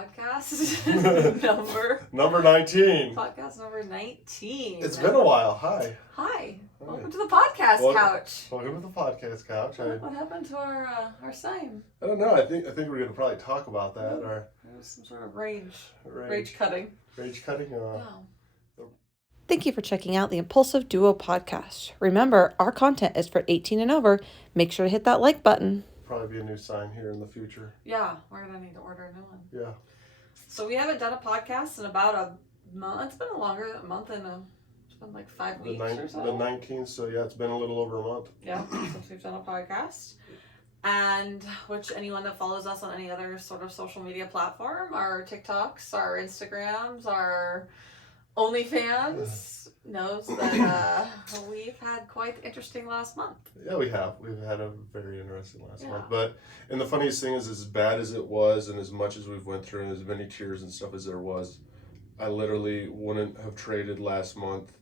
podcast number 19. Podcast number 19. It's been a while. Hi. Welcome to the podcast couch. Welcome to the podcast couch. What happened to our sign? I don't know. I think we're gonna probably talk about that. Or there was some sort of rage cutting. Rage cutting. No. Thank you for checking out the Impulsive Duo podcast. Remember, our content is for 18 and over. Make sure to hit that like button. Probably be a new sign here in the future. Yeah, we're gonna need to order a new one. Yeah. So we haven't done a podcast in about a month. It's been a month and it's been like 5 weeks or so. The 19th, so yeah, it's been a little over a month. Yeah, since we've done a podcast. And which anyone that follows us on any other sort of social media platform, our TikToks, our Instagrams, our OnlyFans knows that we've had quite interesting last month. Yeah, we have. We've had a very interesting last month. But, and the funniest thing is, as bad as it was, and as much as we've went through, and as many tears and stuff as there was, I literally wouldn't have traded last month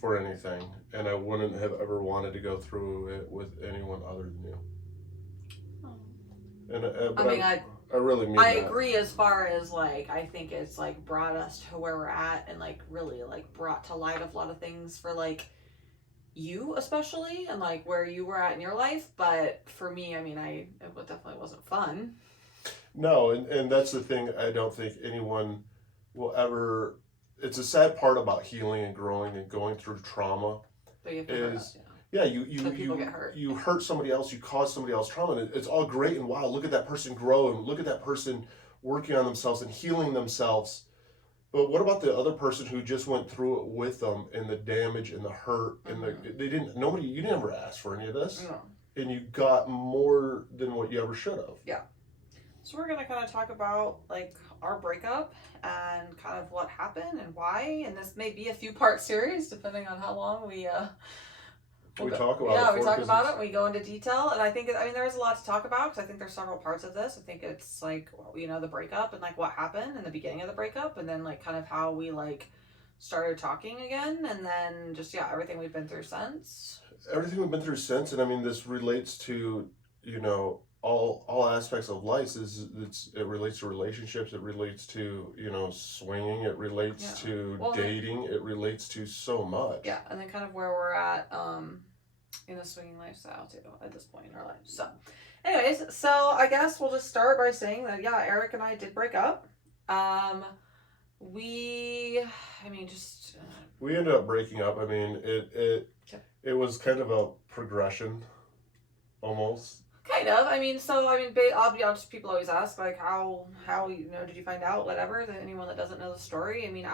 for anything, and I wouldn't have ever wanted to go through it with anyone other than you. Oh. And I really mean that. I agree as far as like I think it's like brought us to where we're at and like really like brought to light a lot of things for like you especially and like where you were at in your life. But for me, I mean, it definitely wasn't fun. No, and that's the thing. I don't think anyone will ever. It's a sad part about healing and growing and going through trauma. But you is. Yeah, you hurt somebody else, you cause somebody else trauma, and it's all great and wow, look at that person grow and look at that person working on themselves and healing themselves. But what about the other person who just went through it with them and the damage and the hurt and you never asked for any of this. No. And you got more than what you ever should have. Yeah. So we're gonna kind of talk about like our breakup and kind of what happened and why, and this may be a few part series depending on how long we talk about it. Yeah, we talk about it. We go into detail, and I think there's a lot to talk about because I think there's several parts of this. I think it's like the breakup and like what happened in the beginning of the breakup, and then like kind of how we like started talking again, and then just everything we've been through since. Everything we've been through since, and I mean this relates to all aspects of life. It relates to relationships. It relates to swinging. It relates to dating. It relates to so much. Yeah, and then kind of where we're at in the swinging lifestyle too at this point in our lives. So, anyways, I guess we'll just start by saying that Eric and I did break up. We ended up breaking up. I mean, it was kind of a progression, almost. Kind of. I'll be honest, people always ask, like, how did you find out, whatever, anyone that doesn't know the story. I mean,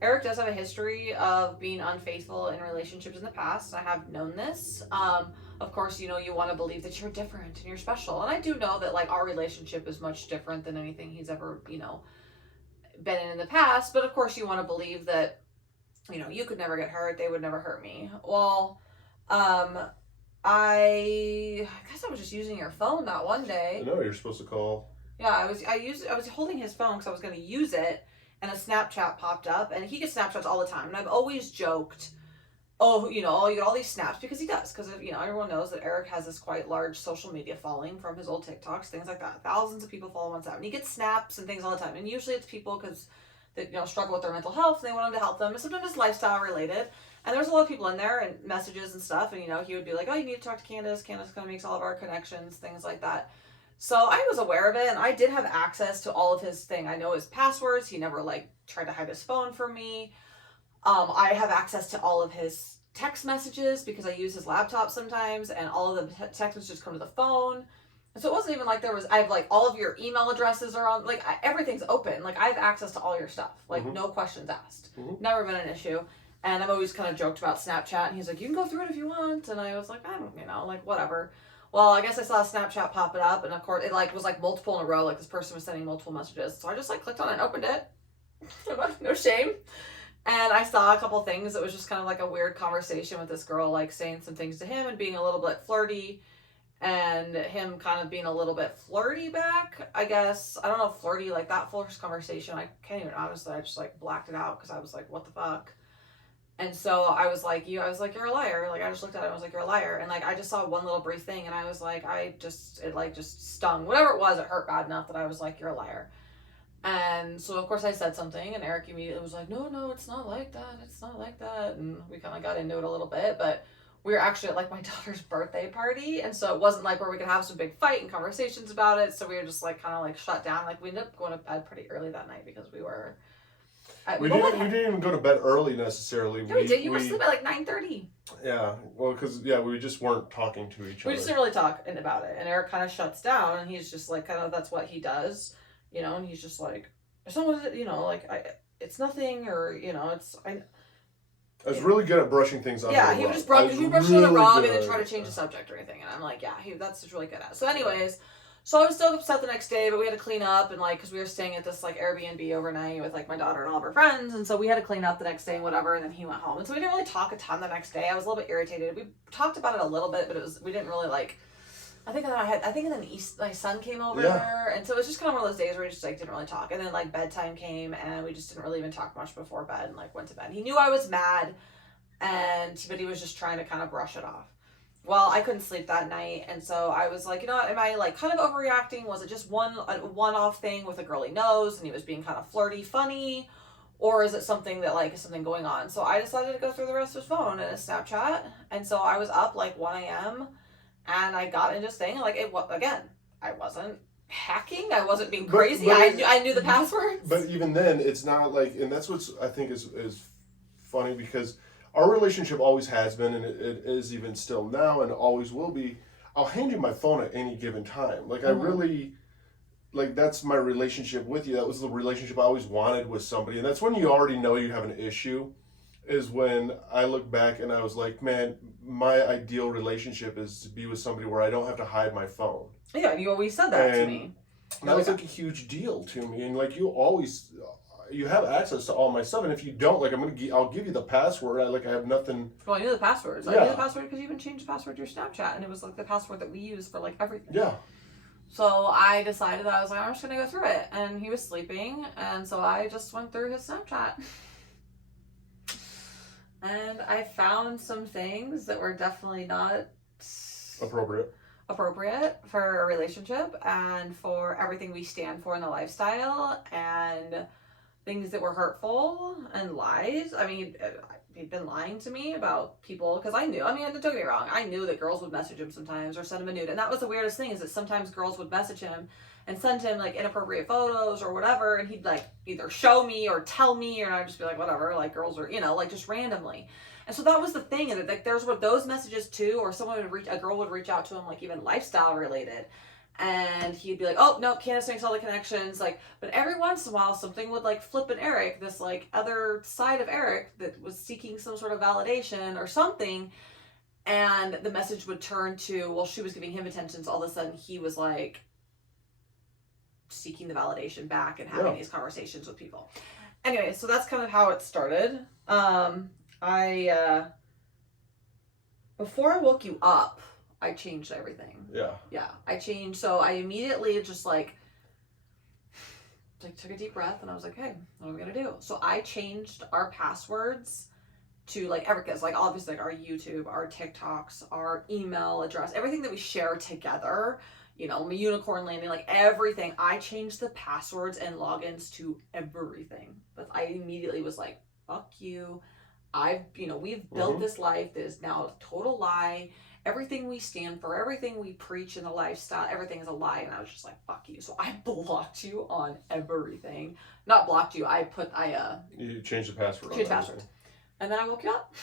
Eric does have a history of being unfaithful in relationships in the past. I have known this. Of course, you want to believe that you're different and you're special. And I do know that, like, our relationship is much different than anything he's ever, been in the past. But, of course, you want to believe that, you could never get hurt. They would never hurt me. Well, I guess I was just using your phone that one day. No, you're supposed to call. Yeah, I was holding his phone because I was going to use it, and a Snapchat popped up, and he gets Snapchats all the time, and I've always joked, you get all these snaps, because he does, because everyone knows that Eric has this quite large social media following from his old TikToks, things like that. Thousands of people follow him on Snap, and he gets snaps and things all the time, and usually it's people because they struggle with their mental health, and they want him to help them, and sometimes it's lifestyle related. And there's a lot of people in there and messages and stuff. And, he would be like, oh, you need to talk to Candace. Candace kind of makes all of our connections, things like that. So I was aware of it. And I did have access to all of his thing. I know his passwords. He never, tried to hide his phone from me. I have access to all of his text messages because I use his laptop sometimes. And all of the text messages come to the phone. And so it wasn't even like I have, all of your email addresses are on. Everything's open. I have access to all your stuff. No questions asked. Mm-hmm. Never been an issue. And I've always kind of joked about Snapchat, and he's like, you can go through it if you want. And I was like, I don't, whatever. Well, I guess I saw a Snapchat pop it up, and of course, it, was, multiple in a row. This person was sending multiple messages. So I just, clicked on it and opened it. No shame. And I saw a couple things. It was just kind of, a weird conversation with this girl, saying some things to him and being a little bit flirty. And him kind of being a little bit flirty back, I guess. I don't know, flirty, that first conversation. I can't even, honestly, I just, blacked it out because I was like, what the fuck? And so I was like, you're a liar. I just looked at it and I was like, you're a liar. And I just saw one little brief thing and I was like, it just stung. Whatever it was, it hurt bad enough that I was like, you're a liar. And so, of course, I said something, and Eric immediately was like, no, it's not like that. It's not like that. And we kind of got into it a little bit, but we were actually at, like, my daughter's birthday party, and so it wasn't, like, where we could have some big fight and conversations about it, so we were just, like, kind of, like, shut down. Like, we ended up going to bed pretty early that night because we were... We didn't even go to bed early necessarily. Yeah, we did. You were asleep at, like, 9:30. Yeah, well, because, yeah, we just weren't talking to each other. We just didn't really talk about it, and Eric kind of shuts down, and he's just, like, kind of, that's what he does, you know, and he's just, like... Someone, you know, like, it's nothing, or, you know, I was really good at brushing things under the rug. Yeah, he would just brush it on the rug and then try to change the subject or anything. And I'm like, yeah, that's just really good at. So anyways, so I was still upset the next day, but we had to clean up, and, like, because we were staying at this, like, Airbnb overnight with, like, my daughter and all of her friends, and so we had to clean up the next day and whatever, and then he went home. And so we didn't really talk a ton the next day. I was a little bit irritated. We talked about it a little bit, but we didn't really, like... I think then my son came over there, and so it was just kind of one of those days where we just, like, didn't really talk. And then, like, bedtime came, and we just didn't really even talk much before bed, and, like, went to bed. He knew I was mad, but he was just trying to kind of brush it off. Well, I couldn't sleep that night, and so I was like, you know what, am I, like, kind of overreacting? Was it just a one-off thing with a girl he knows, and he was being kind of flirty, funny, or is it something that, like, is something going on? So I decided to go through the rest of his phone and his Snapchat, and so I was up, like, 1 a.m., and I got into thing, like, I wasn't hacking, I wasn't being crazy, I knew the passwords. But even then, it's not like, and that's what's, I think, is funny, because our relationship always has been, and it is even still now, and always will be, I'll hand you my phone at any given time. Like, I really, like, that's my relationship with you. That was the relationship I always wanted with somebody, and that's when you already know you have an issue. Is when I look back and I was like, man, my ideal relationship is to be with somebody where I don't have to hide my phone. Yeah, you always said that to me. That was, like, a huge deal to me. And, like, you have access to all my stuff, and if you don't, like, I'll give you the password. I have nothing. Well, I knew the passwords. Yeah. I knew the password because you even changed the password to your Snapchat, and it was, like, the password that we use for, like, everything. Yeah. So I decided that I was like, I'm just gonna go through it, and he was sleeping, and so I just went through his Snapchat. And I found some things that were definitely not appropriate for a relationship and for everything we stand for in the lifestyle, and things that were hurtful and lies. I mean, he'd been lying to me about people, because don't get me wrong, I knew that girls would message him sometimes or send him a nude, and that was the weirdest thing, is that sometimes girls would message him and send him, like, inappropriate photos or whatever, and he'd, like, either show me or tell me, or I'd just be like, whatever, like, girls are, you know, like, just randomly. And so that was the thing, and, like, there's those messages too, or a girl would reach out to him, like, even lifestyle related, and he'd be like, oh, no, Candace makes all the connections, like, but every once in a while something would, like, flip in Eric, this, like, other side of Eric that was seeking some sort of validation or something, and the message would turn to, well, she was giving him attention, so all of a sudden he was, like, seeking the validation back and having these conversations with people. Anyway, so that's kind of how it started. Before I woke you up, I changed everything. Yeah, I changed. So I immediately just, like took a deep breath, and I was like, hey, what are we gonna do? So I changed our passwords to, like, because, like, obviously, like, our YouTube, our TikToks, our email address, everything that we share together, you know, Unicornlanding, like, everything. I changed the passwords and logins to everything. But I immediately was like, fuck you. We've built this life that is now a total lie. Everything we stand for, everything we preach in the lifestyle, everything is a lie. And I was just like, fuck you. So I blocked you on everything. Not blocked you. You changed the password. Changed the password. And then I woke you up.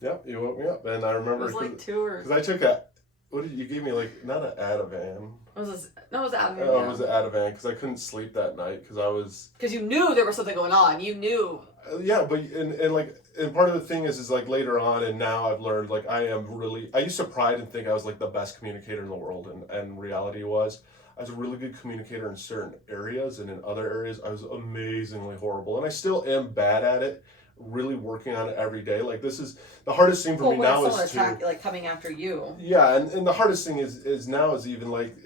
Yeah, you woke me up. And I remember. It was like 2 or... Because I took you gave me, like, not an Ativan. It was an Ativan. Oh, it was an Ativan, because I couldn't sleep that night, because you knew there was something going on. You knew. Yeah, but, and part of the thing is, like, later on, and now I've learned, like, I used to pride and think I was, like, the best communicator in the world, and reality was, I was a really good communicator in certain areas, and in other areas, I was amazingly horrible, and I still am bad at it. Really working on it every day. Like, this is the hardest thing for me now is to, like, coming after you. Yeah, and the hardest thing is now is even, like,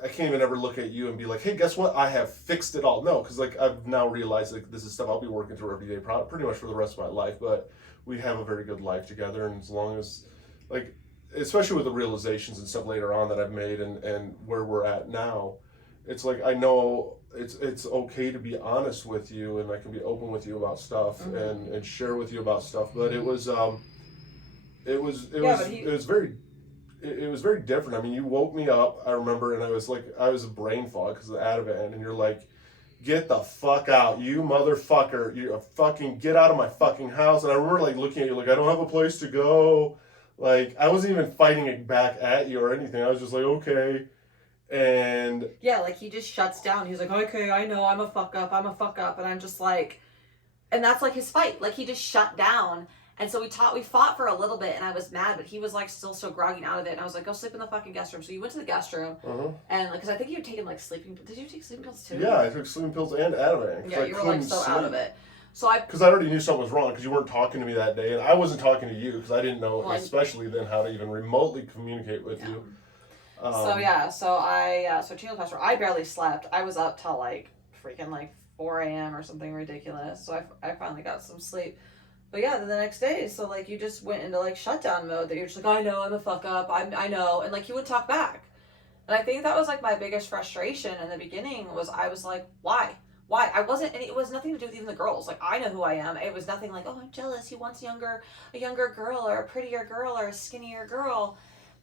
I can't even ever look at you and be like, hey, guess what? I have fixed it all. No, because, like, I've now realized, like, this is stuff I'll be working through every day, pretty much for the rest of my life. But we have a very good life together, and as long as, like, especially with the realizations and stuff later on that I've made and where we're at now, it's like I know it's okay to be honest with you, and I can be open with you about stuff and share with you about stuff. But it was it was very different. I mean, you woke me up, I remember, and I was a brain fog because of the Ativan, and you're like, get the fuck out, you motherfucker, you fucking get out of my fucking house. And I remember like looking at you like, I don't have a place to go. Like, I wasn't even fighting it back at you or anything. I was just like, okay. And yeah, like he just shuts down. He's like, okay, I know, I'm a fuck up. And I'm just like, and that's like his fight. Like he just shut down. And so we fought for a little bit, and I was mad, but he was like still so groggy out of it. And I was like, go sleep in the fucking guest room. So you went to the guest room, and like, because I think you had taken like sleeping. Did you take sleeping pills too? Yeah, I took sleeping pills and Ativan. Yeah, you were like so out of it. So because I already knew something was wrong because you weren't talking to me that day, and I wasn't talking to you because I didn't know, especially then, how to even remotely communicate with you. So Chino Pastor, I barely slept. I was up till like freaking like 4 a.m. or something ridiculous. So I finally got some sleep. But yeah, then the next day, so like you just went into like shutdown mode that you're just like, I know, I'm a fuck up, I know, and like you would talk back. And I think that was like my biggest frustration in the beginning was I was like, why? I wasn't, and it was nothing to do with even the girls. Like, I know who I am. It was nothing like, oh, I'm jealous. He wants a younger girl or a prettier girl or a skinnier girl.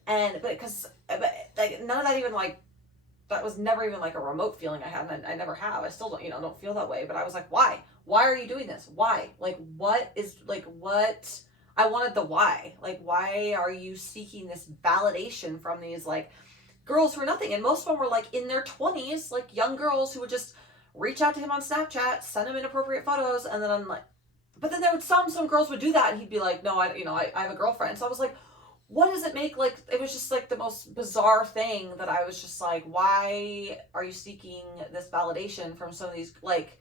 But like none of that even like, that was never even like a remote feeling I had. And I never have. I still don't feel that way. But I was like, why? Why are you doing this? Why? Like, what? I wanted the why. Like, why are you seeking this validation from these like girls who are nothing? And most of them were like in their 20s, like young girls who would just reach out to him on Snapchat, send him inappropriate photos, and then I'm like, but then there would some girls would do that, and he'd be like, no, I have a girlfriend. So I was like, what does it make? Like, it was just like the most bizarre thing that I was just like, why are you seeking this validation from some of these like?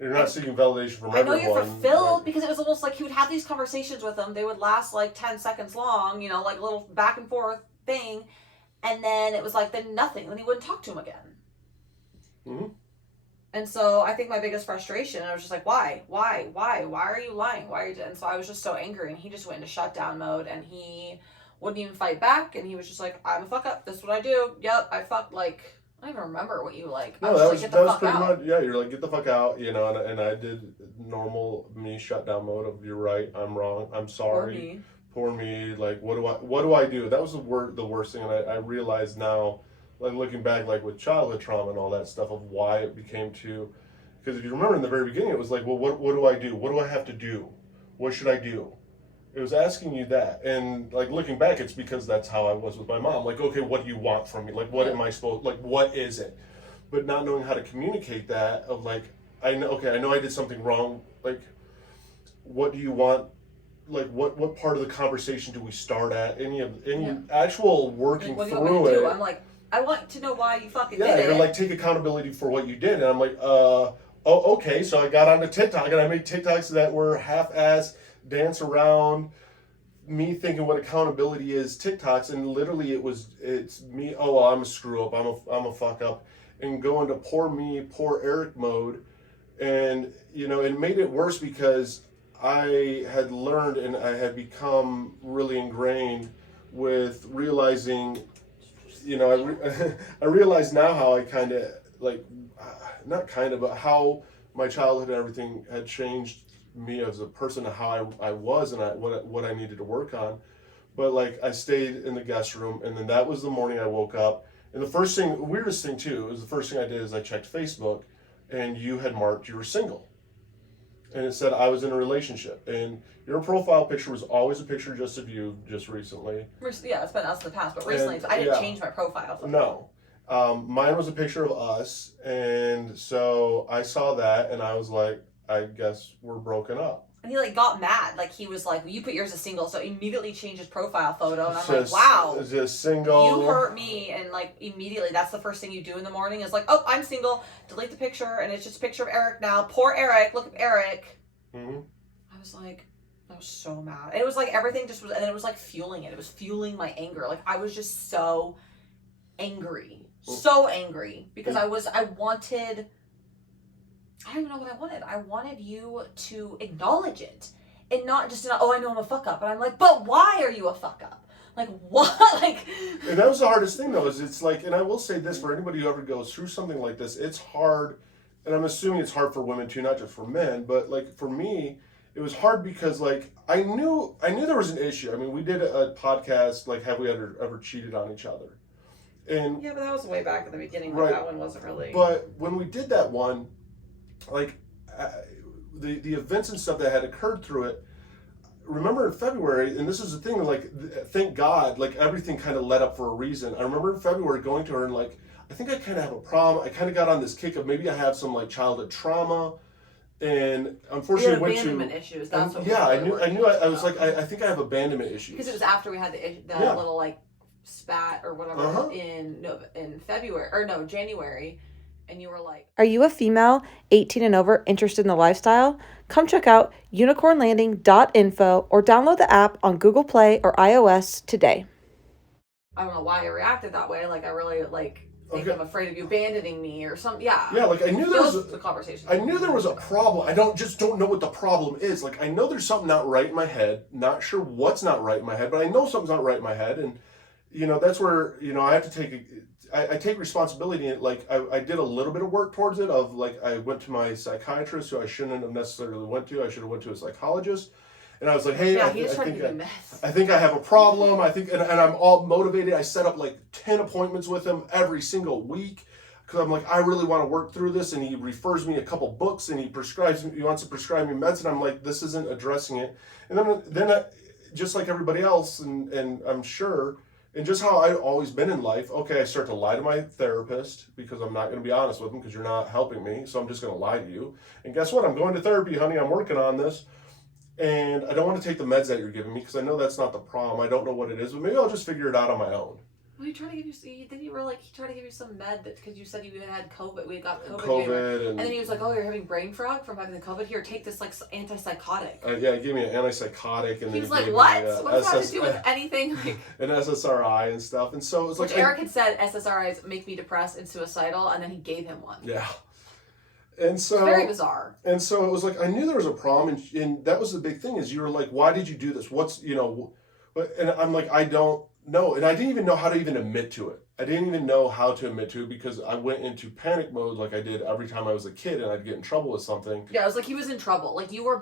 You're not seeking validation from everyone. I know you're fulfilled because it was almost like he would have these conversations with them. They would last like 10 seconds long, like a little back and forth thing, and then it was like then nothing. Then he wouldn't talk to him again. Mm-hmm. And so I think my biggest frustration, I was just like, why are you lying? And so I was just so angry, and he just went into shutdown mode, and he wouldn't even fight back, and he was just like, I'm a fuck up. This is what I do. Yep, I fucked like. I don't even remember what you like. No, that was pretty much, yeah, you're like, get the fuck out, and I did normal me shutdown mode of, you're right, I'm wrong, I'm sorry. Poor me. Like, what do I do? That was the worst thing, and I realized now, like looking back, like with childhood trauma and all that stuff, of why it became because if you remember in the very beginning, it was like, well, what do I do? What do I have to do? What should I do? It was asking you that, and like looking back, it's because that's how I was with my mom. Like, okay, what do you want from me? Like, what am I supposed? Like, what is it? But not knowing how to communicate that, of like, I know I did something wrong. Like, what do you want? Like, what part of the conversation do we start at? Any actual working like, through it? I'm like, I want to know why you fucking did it. Yeah, like take accountability for what you did, and I'm like, oh, okay. So I got onto TikTok, and I made TikToks that were half-ass, dance around me thinking what accountability is TikToks, and literally it's me, oh, well, I'm a screw up, I'm a fuck up, and go into poor me, poor Eric mode. And it made it worse because I had learned and I had become really ingrained with realizing, I realize now how I kind of like, not kind of, but how my childhood and everything had changed me as a person, and how I was, and what I needed to work on. But like, I stayed in the guest room, and then that was the morning I woke up, and the weirdest thing too, is the first thing I did is I checked Facebook, and you had marked you were single, and it said I was in a relationship, and your profile picture was always a picture just of you, just recently. Yeah, it's been us in the past, but recently I didn't change my profile. No. Mine was a picture of us, and so I saw that, and I was like, I guess we're broken up. And he like got mad, like he was like, well, you put yours as single, so immediately changed his profile photo, and I'm like, wow, just single. You hurt me, and like immediately, that's the first thing you do in the morning is like, oh, I'm single, delete the picture, and it's just a picture of Eric now. Poor Eric, look at Eric. Mm-hmm. I was like, I was so mad. And it was like everything just was, and it was like fueling it. It was fueling my anger. Like I was just so angry. So angry because I wanted, I don't even know what I wanted. I wanted you to acknowledge it and not just, oh, I know I'm a fuck up. And I'm like, but why are you a fuck up? Like, what? Like, and that was the hardest thing though, is it's like, and I will say this for anybody who ever goes through something like this, it's hard, and I'm assuming it's hard for women too, not just for men, but like for me, it was hard because like I knew there was an issue. I mean, we did a podcast like, have we ever cheated on each other? And yeah, but that was way back in the beginning. Right. That one wasn't really. But when we did that one, like the events and stuff that had occurred through it. Remember in February, and this is the thing, like, thank God, like, everything kind of led up for a reason. I remember in February going to her and, like, I think I kind of have a problem. I kind of got on this kick of maybe I have some, like, childhood trauma, and unfortunately went to... abandonment issues, that's what yeah, I was like, I think I have abandonment issues. Because it was after we had the little, like, spat or whatever in February, or no, January, and you were like... Are you a female, 18 and over, interested in the lifestyle? Come check out unicornlanding.info or download the app on Google Play or iOS today. I don't know why I reacted that way. Like, I really, like, think I'm afraid of you abandoning me or something. Yeah. Yeah, like, I knew there was the conversation. I knew there was a problem. I don't know what the problem is. Like, I know there's something not right in my head. Not sure what's not right in my head, but I know something's not right in my head. And, you know, that's where, you know, I have to take... I take responsibility, and like I did a little bit of work towards it. Of like, I went to my psychiatrist, who I shouldn't have necessarily went to. I should have went to a psychologist, and I was like, hey, I think I have a problem. I think, and I'm all motivated. I set up like 10 appointments with him every single week because I'm like, I really want to work through this. And he refers me a couple books, and he wants to prescribe me meds, and I'm like, this isn't addressing it. And then I, just like everybody else, and I'm sure. And just how I've always been in life, okay, I start to lie to my therapist because I'm not going to be honest with him because you're not helping me, so I'm just going to lie to you. And guess what? I'm going to therapy, honey. I'm working on this. And I don't want to take the meds that you're giving me because I know that's not the problem. I don't know what it is, but maybe I'll just figure it out on my own. Well, he tried to give you. Then you were like, he tried to give you some med that because you said you had COVID. We got COVID. COVID, and then he was like, "Oh, you're having brain fog from having the COVID. Here, take this like antipsychotic." Yeah, he gave me an antipsychotic, and he then was like, "What? What does that have to do with anything?" Like, an SSRI and stuff. And so it was like Eric had said SSRIs make me depressed and suicidal, and then he gave him one. Yeah. And so it's very bizarre. And so it was like I knew there was a problem, and that was the big thing. Is you were like, "Why did you do this? What's And I'm like, I don't know, and I didn't even know how to even admit to it. I didn't even know how to admit to it because I went into panic mode like I did every time I was a kid, and I'd get in trouble with something. Yeah, it was like he was in trouble. Like you were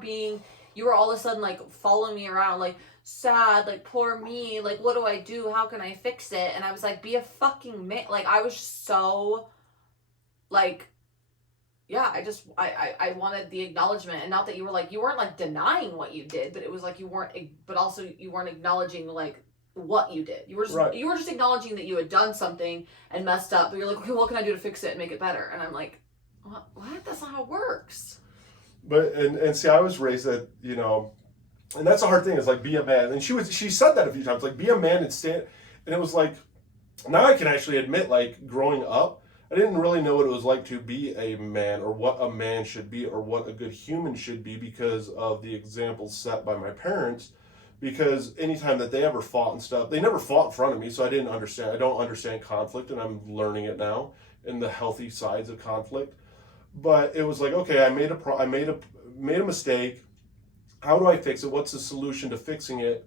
all of a sudden like following me around, like sad, like poor me, like what do I do? How can I fix it? And I was like, be a fucking man. Like I was so, like, yeah, I wanted the acknowledgement, and not that you weren't like denying what you did, but it was like you weren't acknowledging like what you did. You were just acknowledging that you had done something and messed up, but you're like, okay, what can I do to fix it and make it better? And I'm like, what? That's not how it works. But and see, I was raised that, and that's a hard thing, is like, be a man. And she said that a few times, like, be a man and stand. And it was like, now I can actually admit, like, growing up, I didn't really know what it was like to be a man, or what a man should be, or what a good human should be, because of the examples set by my parents. Because anytime that they ever fought and stuff, they never fought in front of me, so I didn't understand. I don't understand conflict, and I'm learning it now, and the healthy sides of conflict. But it was like, okay, I made a mistake. How do I fix it? What's the solution to fixing it?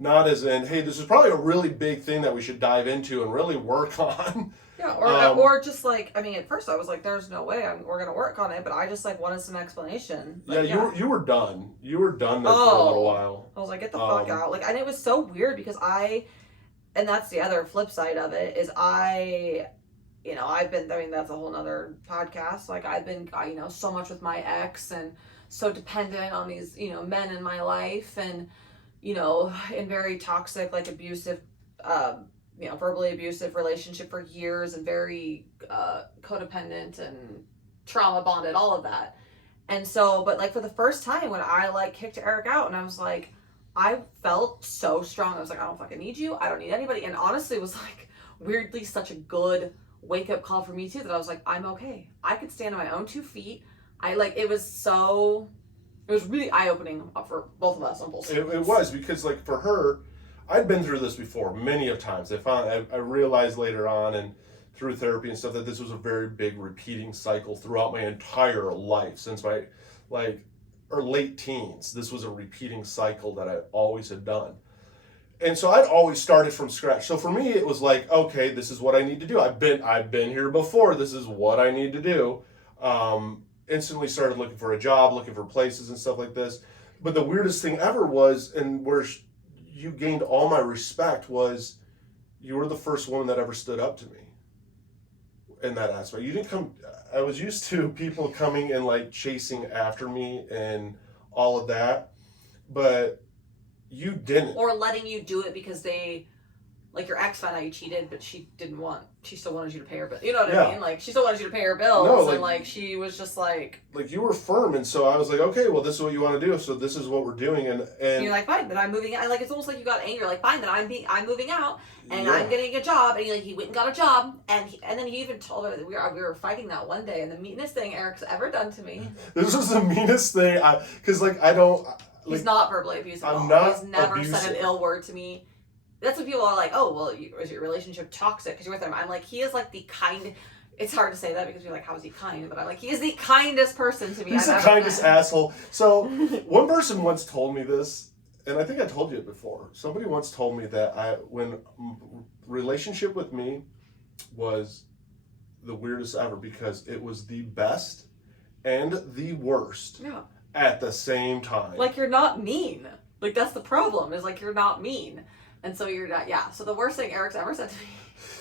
Not as in, hey, this is probably a really big thing that we should dive into and really work on. Yeah, or just like, I mean, at first I was like, there's no way we're going to work on it, but I just like wanted some explanation. Like, you were done. You were done there for a little while. I was like, get the fuck out. Like, and it was so weird because and that's the other flip side of it, is that's a whole nother podcast. Like, I've been, so much with my ex and so dependent on these, men in my life, and, in very toxic, like abusive, verbally abusive relationship for years, and very codependent and trauma bonded, all of that. And so, but like for the first time when I like kicked Eric out, and I was like, I felt so strong. I was like, I don't fucking need you. I don't need anybody. And honestly, it was like weirdly such a good wake up call for me too, that I was like, I'm okay. I could stand on my own 2 feet. It was really eye opening for both of us on both sides. It was, because like for her, I'd been through this before many of times. I realized later on, and through therapy and stuff, that this was a very big repeating cycle throughout my entire life, since my late teens. This was a repeating cycle that I always had done. And so I'd always started from scratch. So for me, it was like, okay, this is what I need to do. I've been here before. This is what I need to do. Instantly started looking for a job, looking for places and stuff like this. But the weirdest thing ever was, and where you gained all my respect, was you were the first woman that ever stood up to me in that aspect. You didn't come, I was used to people coming and like chasing after me and all of that, but you didn't. Or letting you do it because they, like your ex found out you cheated, but she still wanted you to pay her bill. You know what I mean? Like, she still wanted you to pay her bills. No, and like, she was just like you were firm. And so I was like, okay, well, this is what you want to do. So this is what we're doing. And you're like, fine, then I'm moving out. Like, it's almost like you got angry. Like, fine, then I'm moving out and I'm getting a job. And he went and got a job. And then he even told her that we were fighting that one day. And the meanest thing Eric's ever done to me. This was the meanest thing. Because I don't. He's not verbally abusive. I'm not. He's never abusive. said an ill word to me. That's when people are like, oh, well, is your relationship toxic because you're with him? I'm like, he is like the kind. It's hard to say that because you're like, how is he kind? But I'm like, he is the kindest person to me. He's the kindest asshole. So one person once told me this, and I think I told you it before. Somebody once told me that when relationship with me was the weirdest ever because it was the best and the worst at the same time. Like, you're not mean. Like, that's the problem, is like, you're not mean. And so you're not, so the worst thing Eric's ever said to me.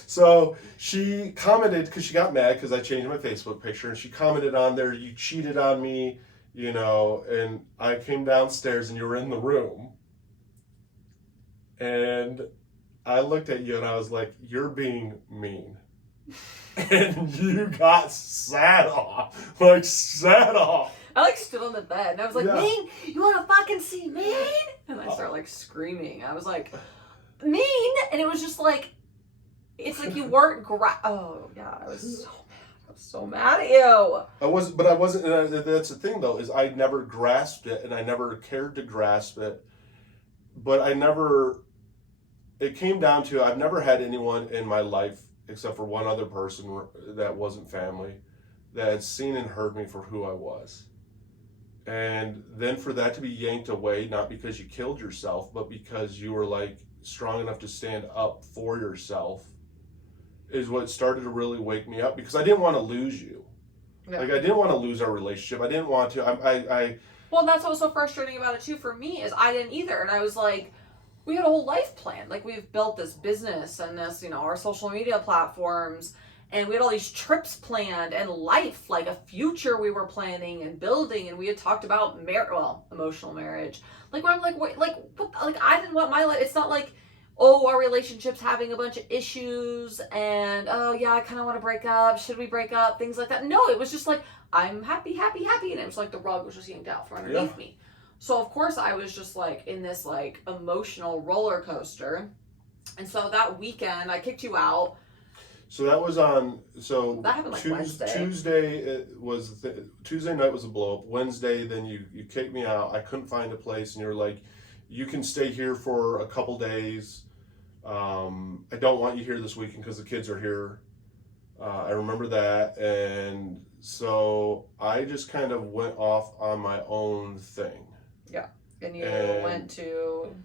So she commented, because she got mad because I changed my Facebook picture, and she commented on there, you cheated on me, and I came downstairs and you were in the room. And I looked at you and I was like, you're being mean. And you got sat off. I stood on the bed and I was like, mean? You want to fucking see mean? And I started screaming. I was like, mean? And it was just like, it's like you weren't I was so mad at you. I wasn't, and that's the thing though, is I never grasped it and I never cared to grasp it. But it came down to, I've never had anyone in my life, except for one other person that wasn't family, that had seen and heard me for who I was. And then for that to be yanked away, not because you killed yourself, but because you were strong enough to stand up for yourself, is what started to really wake me up, because I didn't want to lose you. I didn't want to lose our relationship. I didn't want to. Well, and that's what was so frustrating about it too for me, is I didn't either. And I was like, we had a whole life plan. We've built this business and this, our social media platforms, and we had all these trips planned and life, a future we were planning and building, and we had talked about emotional marriage. Where I'm like, wait, I didn't want my life. It's not like, oh, our relationship's having a bunch of issues and, oh yeah, I kind of want to break up. Should we break up? Things like that. No, it was just I'm happy. And it was the rug was just yanked out from underneath me. So of course I was just in this emotional roller coaster. And so that weekend I kicked you out. So that was that happened Wednesday. Tuesday night was a blow up. Wednesday, then you kicked me out. I couldn't find a place, and you're like, you can stay here for a couple days. I don't want you here this weekend because the kids are here. I remember that. And so I just kind of went off on my own thing. Yeah. And you went to...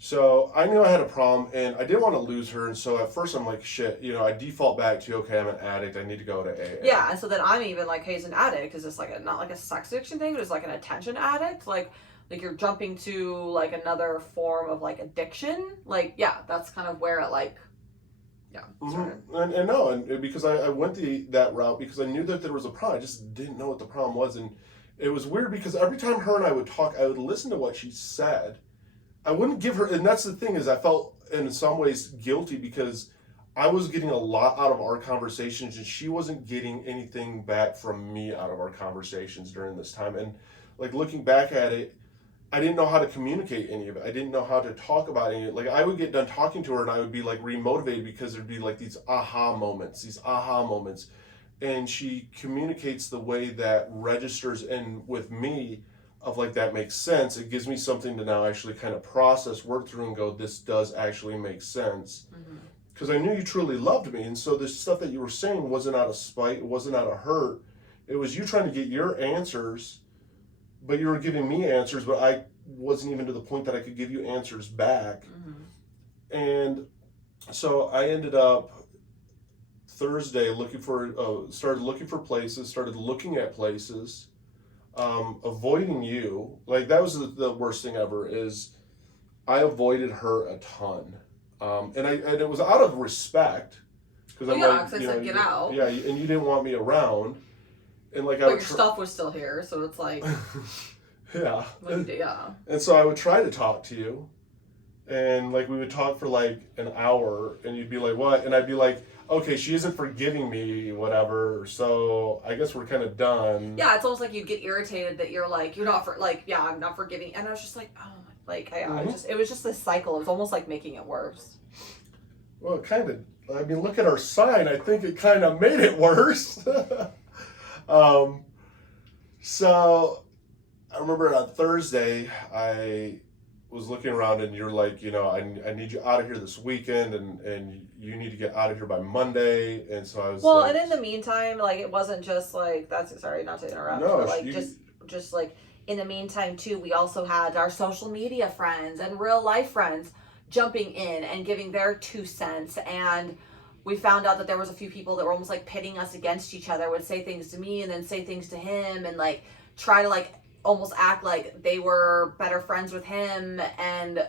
So I knew I had a problem, and I didn't want to lose her. And so at first I'm like, shit, I default back to, okay, I'm an addict. I need to go to AA. Yeah. And so then I'm even hey, he's an addict. Is this not a sex addiction thing? But it's an attention addict. Like you're jumping to another form of addiction. That's kind of where it started. Mm-hmm. And because I went that route because I knew that there was a problem. I just didn't know what the problem was. And it was weird because every time her and I would talk, I would listen to what she said. I wouldn't give her, and that's the thing, is I felt in some ways guilty because I was getting a lot out of our conversations and she wasn't getting anything back from me out of our conversations during this time. And looking back at it, I didn't know how to communicate any of it. I didn't know how to talk about any of it. I would get done talking to her and I would be remotivated because there'd be these aha moments. And she communicates the way that registers in with me of that makes sense. It gives me something to now actually kind of process, work through, and go, this does actually make sense. Because I knew you truly loved me. And so this stuff that you were saying wasn't out of spite, it wasn't out of hurt. It was you trying to get your answers, but you were giving me answers, but I wasn't even to the point that I could give you answers back. And so I ended up Thursday started looking for places, started looking at places, avoiding you. Like that was the worst thing ever is I avoided her a ton. And it was out of respect. Because I'm like, I said, get out. Yeah, and you didn't want me around. And like but your stuff was still here, so it's like... yeah. Yeah. And so I would try to talk to you. And like we would talk for like an hour and you'd be like, what? And I'd be like, okay, she isn't forgiving me, whatever, so I guess we're kind of done. Yeah, it's almost like you'd get irritated that you're like, I'm not forgiving. And I was just like, it was just this cycle. It was almost like making it worse. Well, it kind of, I mean, look at our sign. I think it kind of made it worse. So I remember on Thursday, I was looking around and you're like, I need you out of here this weekend and you need to get out of here by Monday. And so I was and in the meantime, like it wasn't just like, sorry, not to interrupt, no, but like just like in the meantime too, we also had our social media friends and real life friends jumping in and giving their 2 cents. And we found out that there was a few people that were almost like pitting us against each other, would say things to me and then say things to him and like try to like almost act like they were better friends with him. And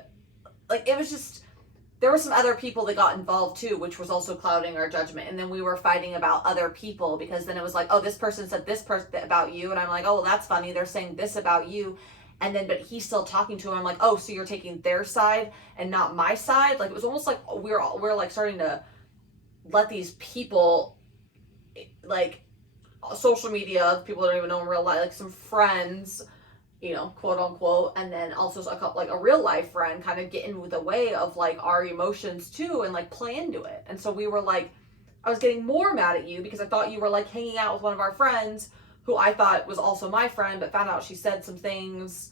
like it was just, there were some other people that got involved too, which was also clouding our judgment. And then we were fighting about other people because then it was like, oh, this person said this person about you, and I'm like, oh, well, that's funny, they're saying this about you. And then but he's still talking to him. I'm like, oh, so you're taking their side and not my side. Like it was almost like we're like starting to let these people, like social media, people that don't even know in real life, like some friends, quote unquote, and then also a couple, like a real life friend, kind of get in the way of like our emotions too, and like play into it. And so we were like, I was getting more mad at you because I thought you were like hanging out with one of our friends who I thought was also my friend, but found out she said some things.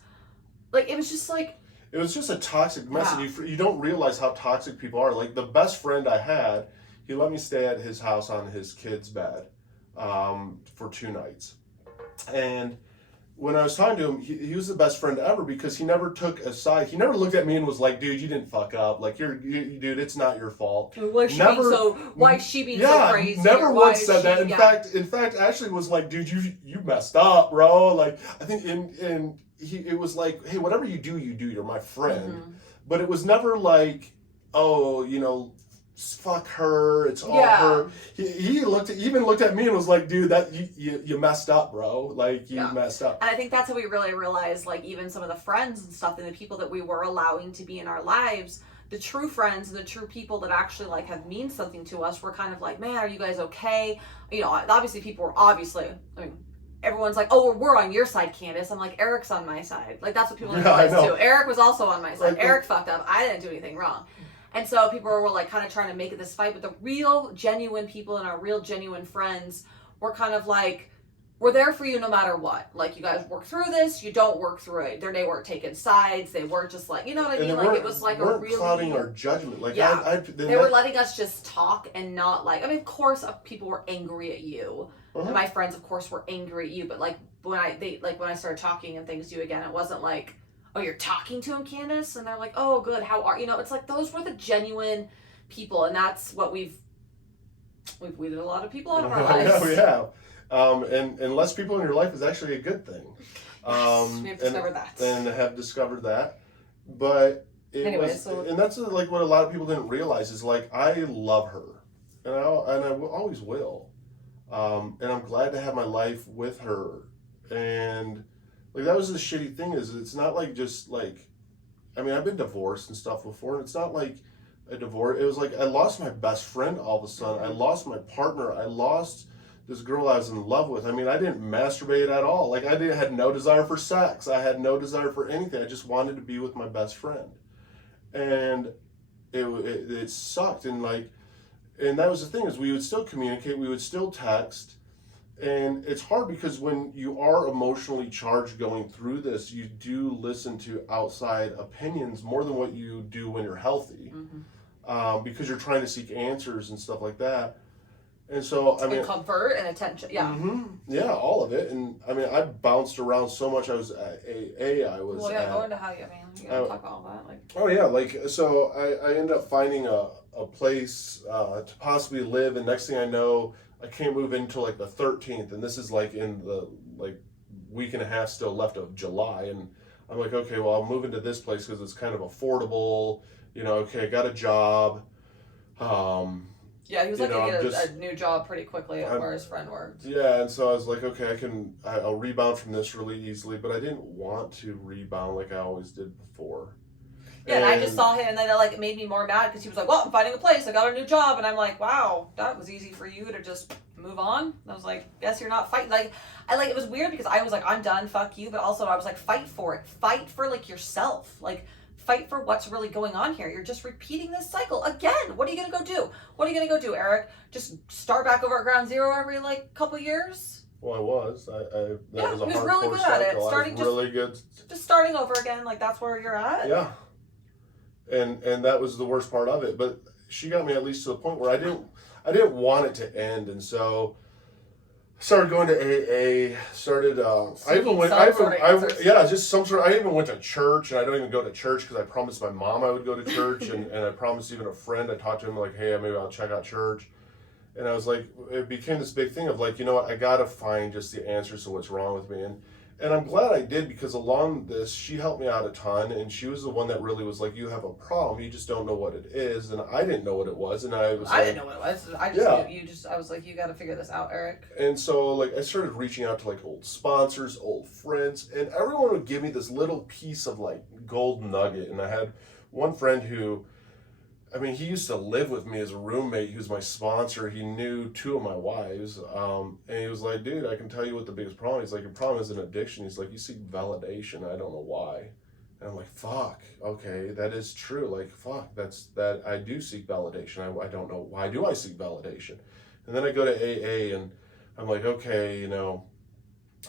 Like it was just like, it was just a toxic message. Yeah. You don't realize how toxic people are. Like the best friend I had, he let me stay at his house on his kid's bed for 2 nights. And when I was talking to him, he was the best friend ever because he never took a side. He never looked at me and was like, dude, you didn't fuck up. Like, dude, it's not your fault. Why is she being so crazy? Never once said that. In fact, actually was like, dude, you messed up, bro. Like, I think it was like, hey, whatever you do, you're my friend. Mm-hmm. But it was never like, oh, fuck her, it's all her. He even looked at me and was like, dude, that you messed up, bro. Like you messed up. And I think that's what we really realized, like even some of the friends and stuff and the people that we were allowing to be in our lives, the true friends and the true people that actually like have mean something to us, were kind of like, man, are you guys okay? Obviously people were everyone's like, oh, we're on your side, Candace. I'm like, Eric's on my side. Like that's what people realize too. Eric was also on my side. Like, Eric fucked up. I didn't do anything wrong. And so people were like kind of trying to make it this fight, but the real genuine people and our real genuine friends were kind of like, we're there for you no matter what. Like you guys work through this, you don't work through it. They weren't taking sides. They weren't just like, you know what I mean? Like it was like a really clouding our judgment. Like they were letting us just talk and not like, of course people were angry at you. Uh-huh. And my friends of course were angry at you, but like when I started talking and things to you again, it wasn't like, oh, you're talking to him, Candace? And they're like, oh, good, how are you? It's like those were the genuine people, and that's what we've weeded a lot of people out of our lives. Yeah, we have. And less people in your life is actually a good thing. Yes, we have discovered that. And have discovered that. But and that's like what a lot of people didn't realize is like, I love her. And I always will. And I'm glad to have my life with her. And like that was the shitty thing is it's not like just like, I've been divorced and stuff before, and it's not like a divorce. It was like I lost my best friend all of a sudden. I lost my partner. I lost this girl I was in love with. I didn't masturbate at all. Like I had no desire for sex. I had no desire for anything. I just wanted to be with my best friend, and it sucked. And that was the thing is we would still communicate. We would still text. And it's hard because when you are emotionally charged going through this, you do listen to outside opinions more than what you do when you're healthy, because you're trying to seek answers and stuff like that. And so, I mean, and comfort and attention. Yeah. Yeah, all of it. And I mean, I bounced around so much. I was at AA. I was. Well, yeah, go into how you. I mean, you gotta talk about all that. Like. Oh yeah, like so. I ended up finding a place to possibly live, and next thing I know, I can't move in until like the 13th, and this is like in the like week and a half still left of July, and I'm like, okay, well, I'll move into this place because it's kind of affordable. You know, okay, I got a job. Yeah, he was like to get a new job pretty quickly at where his friend worked. Yeah, and so I was like, okay, I'll rebound from this really easily, but I didn't want to rebound like I always did before. Yeah, and I just saw him, and then it made me more mad because he was like, well, I'm finding a place, I got a new job, and I'm like, wow, that was easy for you to just move on. And I was like, guess you're not fighting. Like, it was weird because I was like, I'm done, fuck you, but also I was like, fight for it. Fight for, like, yourself. Like, fight for what's really going on here. You're just repeating this cycle again. What are you gonna go do? What are you gonna go do, Eric? Just start back over at ground zero every like couple years? Well, I was. That was a hardcore really good cycle. at it. Starting really good. Just starting over again. Like that's where you're at. Yeah. And that was the worst part of it. But she got me at least to the point where I didn't want it to end, and so. Started going to AA. Just some sort. I even went to church, and I don't even go to church because I promised my mom I would go to church, and I promised even a friend. I talked to him like, hey, maybe I'll check out church, and I was like, it became this big thing of like, you know what, I gotta find just the answers to what's wrong with me, and I'm glad I did because along this, she helped me out a ton, and she was the one that really was like, you have a problem, you just don't know what it is, and I didn't know what it was, and I didn't know what it was. I just knew I was like, you got to figure this out, Eric. And so like I started reaching out to like old sponsors, old friends, and everyone would give me this little piece of like gold nugget, and I had one friend who. I mean, he used to live with me as a roommate. He was my sponsor. He knew two of my wives. And he was like, dude, I can tell you what the biggest problem is. He's like, your problem is an addiction. He's like, you seek validation. I don't know why. And I'm like, fuck, okay, that is true. Like, fuck, that I do seek validation. I don't know, why do I seek validation? And then I go to AA and I'm like, okay, you know,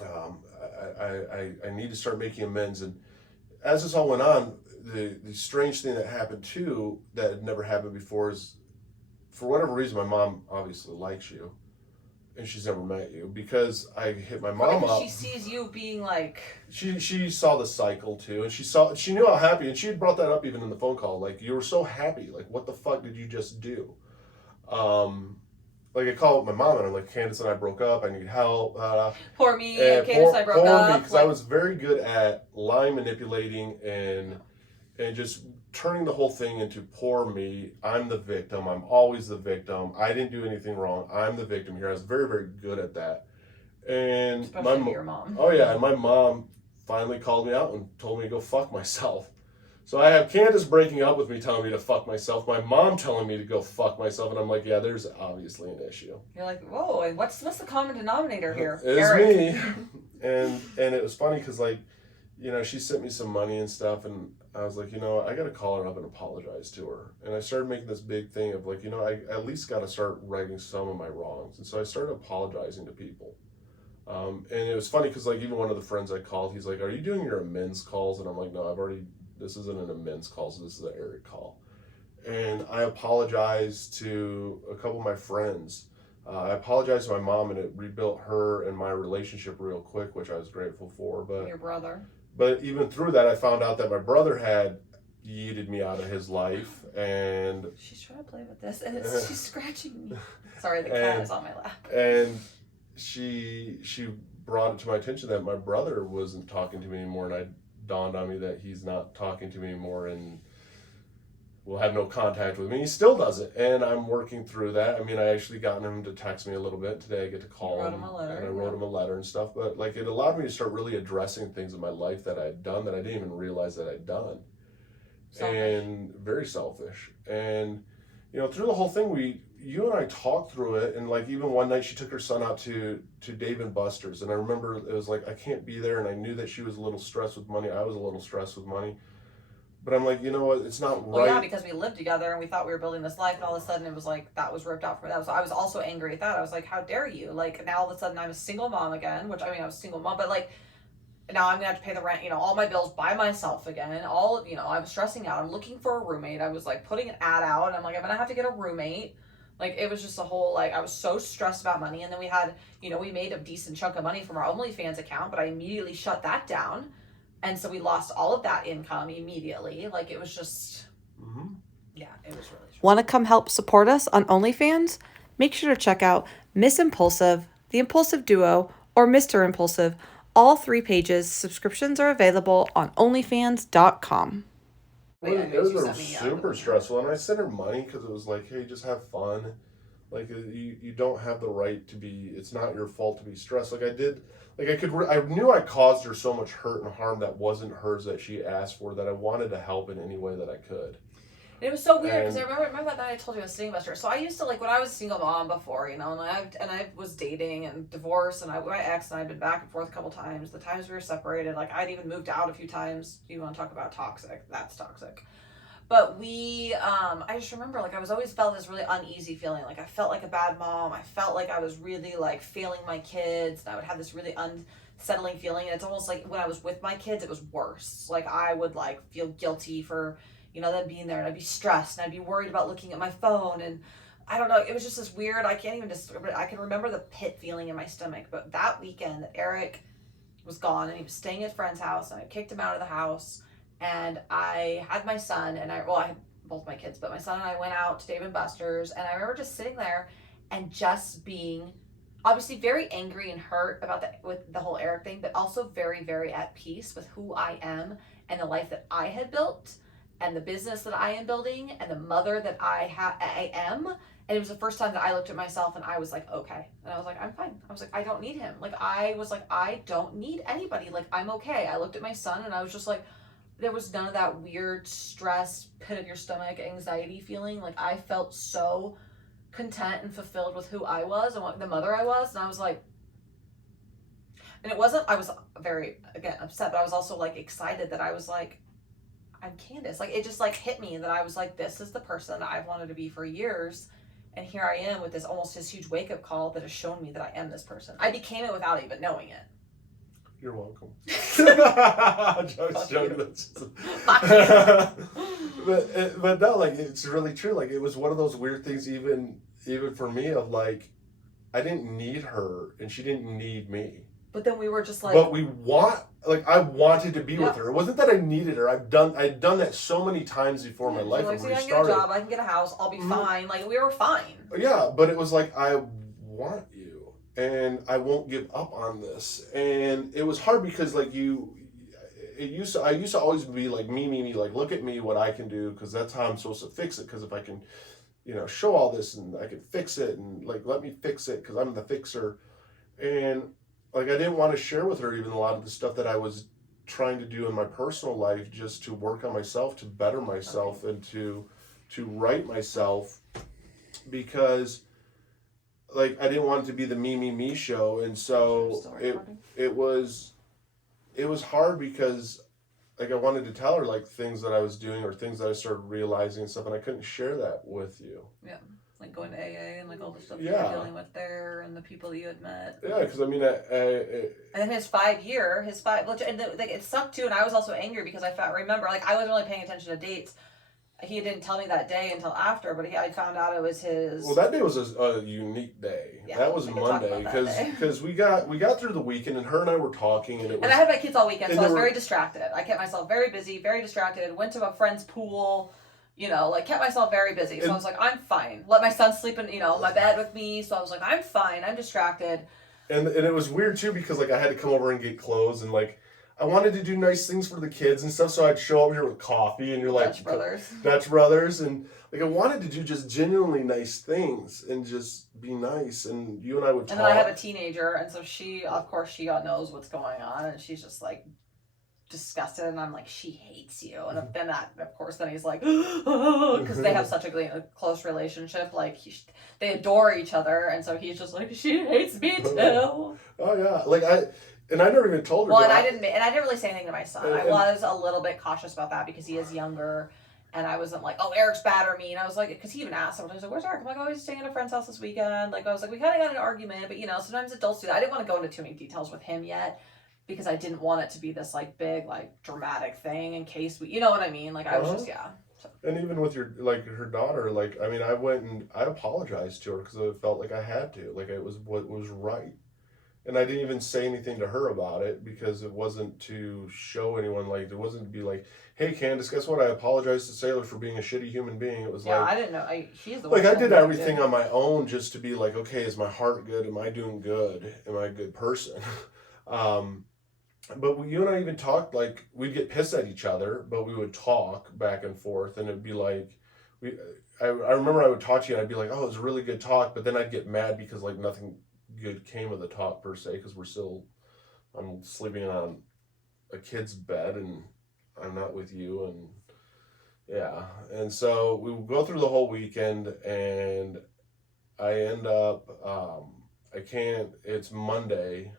I need to start making amends. And as this all went on, the strange thing that happened too that had never happened before is, for whatever reason, my mom obviously likes you, and she's never met you because I hit my mom up. She sees you being like. She saw the cycle too, and she knew how happy, and she had brought that up even in the phone call. Like, you were so happy. Like, what the fuck did you just do? Like I called my mom and I'm like, Candice and I broke up. I need help. Poor me. Candice and I broke up. Poor me, because I was very good at line manipulating and just turning the whole thing into poor me. I'm the victim. I'm always the victim. I didn't do anything wrong. I'm the victim here. I was very, very good at that. And especially your mom. Oh yeah, and my mom finally called me out and told me to go fuck myself. So I have Candace breaking up with me, telling me to fuck myself. My mom telling me to go fuck myself, and I'm like, yeah, there's obviously an issue. You're like, whoa, and what's the common denominator here? It's me. And it was funny because like, you know, she sent me some money and stuff, and I was like, you know, I got to call her up and apologize to her. And I started making this big thing of like, you know, I at least got to start righting some of my wrongs. And so I started apologizing to people. And it was funny because like even one of the friends I called, he's like, are you doing your amends calls? And I'm like, no, this isn't an amends call, so this is an Eric call. And I apologized to a couple of my friends. I apologized to my mom, and it rebuilt her and my relationship real quick, which I was grateful for. But your brother. But even through that, I found out that my brother had yeeted me out of his life, and she's trying to play with this, and she's scratching me. Sorry, the cat is on my lap. And she brought it to my attention that my brother wasn't talking to me anymore, and it dawned on me that he's not talking to me anymore, and will have no contact with me. He still doesn't, and I'm working through that. I mean, I actually gotten him to text me a little bit today. I get to call him, and I wrote him a letter and stuff. But like, it allowed me to start really addressing things in my life that I had done that I didn't even realize that I'd done. Selfish. And very selfish. And you know, through the whole thing, you and I talked through it. And like, even one night, she took her son out to Dave & Buster's, and I remember it was like I can't be there, and I knew that she was a little stressed with money. I was a little stressed with money. But I'm like, you know what? It's not right. Well, yeah, because we lived together and we thought we were building this life, and all of a sudden it was like that was ripped out from me. So I was also angry at that. I was like, how dare you? Like, now all of a sudden I'm a single mom again, which I mean, I was a single mom, but like now I'm gonna have to pay the rent, you know, all my bills by myself again. I was stressing out. I'm looking for a roommate. I was like putting an ad out, and I'm like, I'm gonna have to get a roommate. Like, it was just a whole, like, I was so stressed about money. And then we had, you know, we made a decent chunk of money from our OnlyFans account, but I immediately shut that down. And so we lost all of that income immediately. Like, it was just, yeah, it was really stressful. Want to come help support us on OnlyFans? Make sure to check out Miss Impulsive, The Impulsive Duo, or Mr. Impulsive. All 3 pages. Subscriptions are available on onlyfans.com. Those were super stressful, and I sent her money because it was like, hey, just have fun. Like, you don't have the right to be. It's not your fault to be stressed. Like I did. Like I knew I caused her so much hurt and harm that wasn't hers that she asked for. That I wanted to help in any way that I could. It was so weird because I remember that night I told you I was sitting with her. So I used to, like, when I was a single mom before, you know, and I was dating and divorced, and my ex and I had been back and forth a couple times. The times we were separated, like, I'd even moved out a few times. You want to talk about toxic? That's toxic. But I just remember, like, I was always felt this really uneasy feeling. Like, I felt like a bad mom. I felt like I was really, like, failing my kids. And I would have this really unsettling feeling. And it's almost like when I was with my kids, it was worse. Like, I would, like, feel guilty for, you know, them being there, and I'd be stressed, and I'd be worried about looking at my phone, and I don't know, it was just this weird, I can't even describe it. I can remember the pit feeling in my stomach. But that weekend that Eric was gone, and he was staying at a friend's house, and I kicked him out of the house, and I had my son, and I had both my kids, but my son and I went out to Dave & Buster's, and I remember just sitting there and just being obviously very angry and hurt about with the whole Eric thing, but also very, very at peace with who I am and the life that I had built, and the business that I am building, and the mother that I am. And it was the first time that I looked at myself and I was like, okay. And I was like, I'm fine. I was like, I don't need him. Like, I was like, I don't need anybody. Like, I'm okay. I looked at my son and I was just like, there was none of that weird stress, pit of your stomach, anxiety feeling. Like, I felt so content and fulfilled with who I was and what the mother I was. And I was like, and it wasn't, I was very, again, upset, but I was also, like, excited that I was like, I'm Candace. Like, it just, like, hit me that I was like, this is the person that I've wanted to be for years, and here I am with this almost this huge wake-up call that has shown me that I am this person. I became it without even knowing it. You're welcome. Joking. But no, like, it's really true. Like, it was one of those weird things, even for me, of like, I didn't need her and she didn't need me. But then we were just like, but I wanted to be with her. It wasn't that I needed her. I'd done that so many times before in my life. Like, so I can get a job, I can get a house, I'll be fine. Like, we were fine. Yeah, but it was like, I want you, and I won't give up on this. And it was hard because, like, I used to always be like, me, like, look at me, what I can do, because that's how I'm supposed to fix it. Because if I can, you know, show all this and I can fix it, and, like, let me fix it because I'm the fixer. And, like, I didn't want to share with her even a lot of the stuff that I was trying to do in my personal life, just to work on myself, to better myself, and to right myself, because, like, I didn't want it to be the me show. And so it was hard because, like, I wanted to tell her, like, things that I was doing or things that I started realizing and stuff, and I couldn't share that with you. Yeah. Like going to AA and, like, all the stuff you were dealing with there, and the people that you had met. Yeah, because I mean, and then his 5 year, and like, it sucked too, and I was also angry because remember, like, I wasn't really paying attention to dates. He didn't tell me that day until after, but I found out it was his. Well, that day was a unique day. Yeah, that was Monday because we got through the weekend, and her and I were talking, and I had my kids all weekend, so I was very distracted. I kept myself very busy, very distracted. Went to a friend's pool. You know, like, kept myself very busy. So I was like, I'm fine. Let my son sleep in, you know, my bed with me. So I was like, I'm fine. I'm distracted. And it was weird, too, because, like, I had to come over and get clothes. And, like, I wanted to do nice things for the kids and stuff. So I'd show up here with coffee. And you're like, Dutch Brothers. And, like, I wanted to do just genuinely nice things and just be nice. And you and I would talk. And then I have a teenager. And so she knows what's going on. And she's just, like, disgusted, and I'm like, she hates you. And then then he's like, because they have such a close relationship, like, they adore each other, and so he's just like, she hates me too. Oh yeah, like, I never even told her. Well, and I didn't really say anything to my son. I was a little bit cautious about that because he is younger, and I wasn't like, oh, Eric's bad or mean. I was like, because he even asked sometimes, like, where's Eric? I'm like, oh, he's staying at a friend's house this weekend. Like, I was like, we kind of got in an argument, but, you know, sometimes adults do that. I didn't want to go into too many details with him yet, because I didn't want it to be this, like, big, like, dramatic thing in case we, you know what I mean? Like, I was just, And even with your, like, her daughter, like, I mean, I went and I apologized to her because I felt like I had to. Like, it was what was right. And I didn't even say anything to her about it because it wasn't to show anyone, like, it wasn't to be like, hey, Candace, guess what? I apologize to Sailor for being a shitty human being. It was yeah, like, I didn't know. She's the one. like, I did everything on my own just to be like, okay, is my heart good? Am I doing good? Am I a good person? But you and I even talked, like, we'd get pissed at each other, but we would talk back and forth, and it'd be like, I remember I would talk to you, and I'd be like, oh, it was a really good talk, but then I'd get mad because, like, nothing good came of the talk, per se, because I'm sleeping on a kid's bed, and I'm not with you, and, yeah, and so we would go through the whole weekend, and I end up, it's Monday,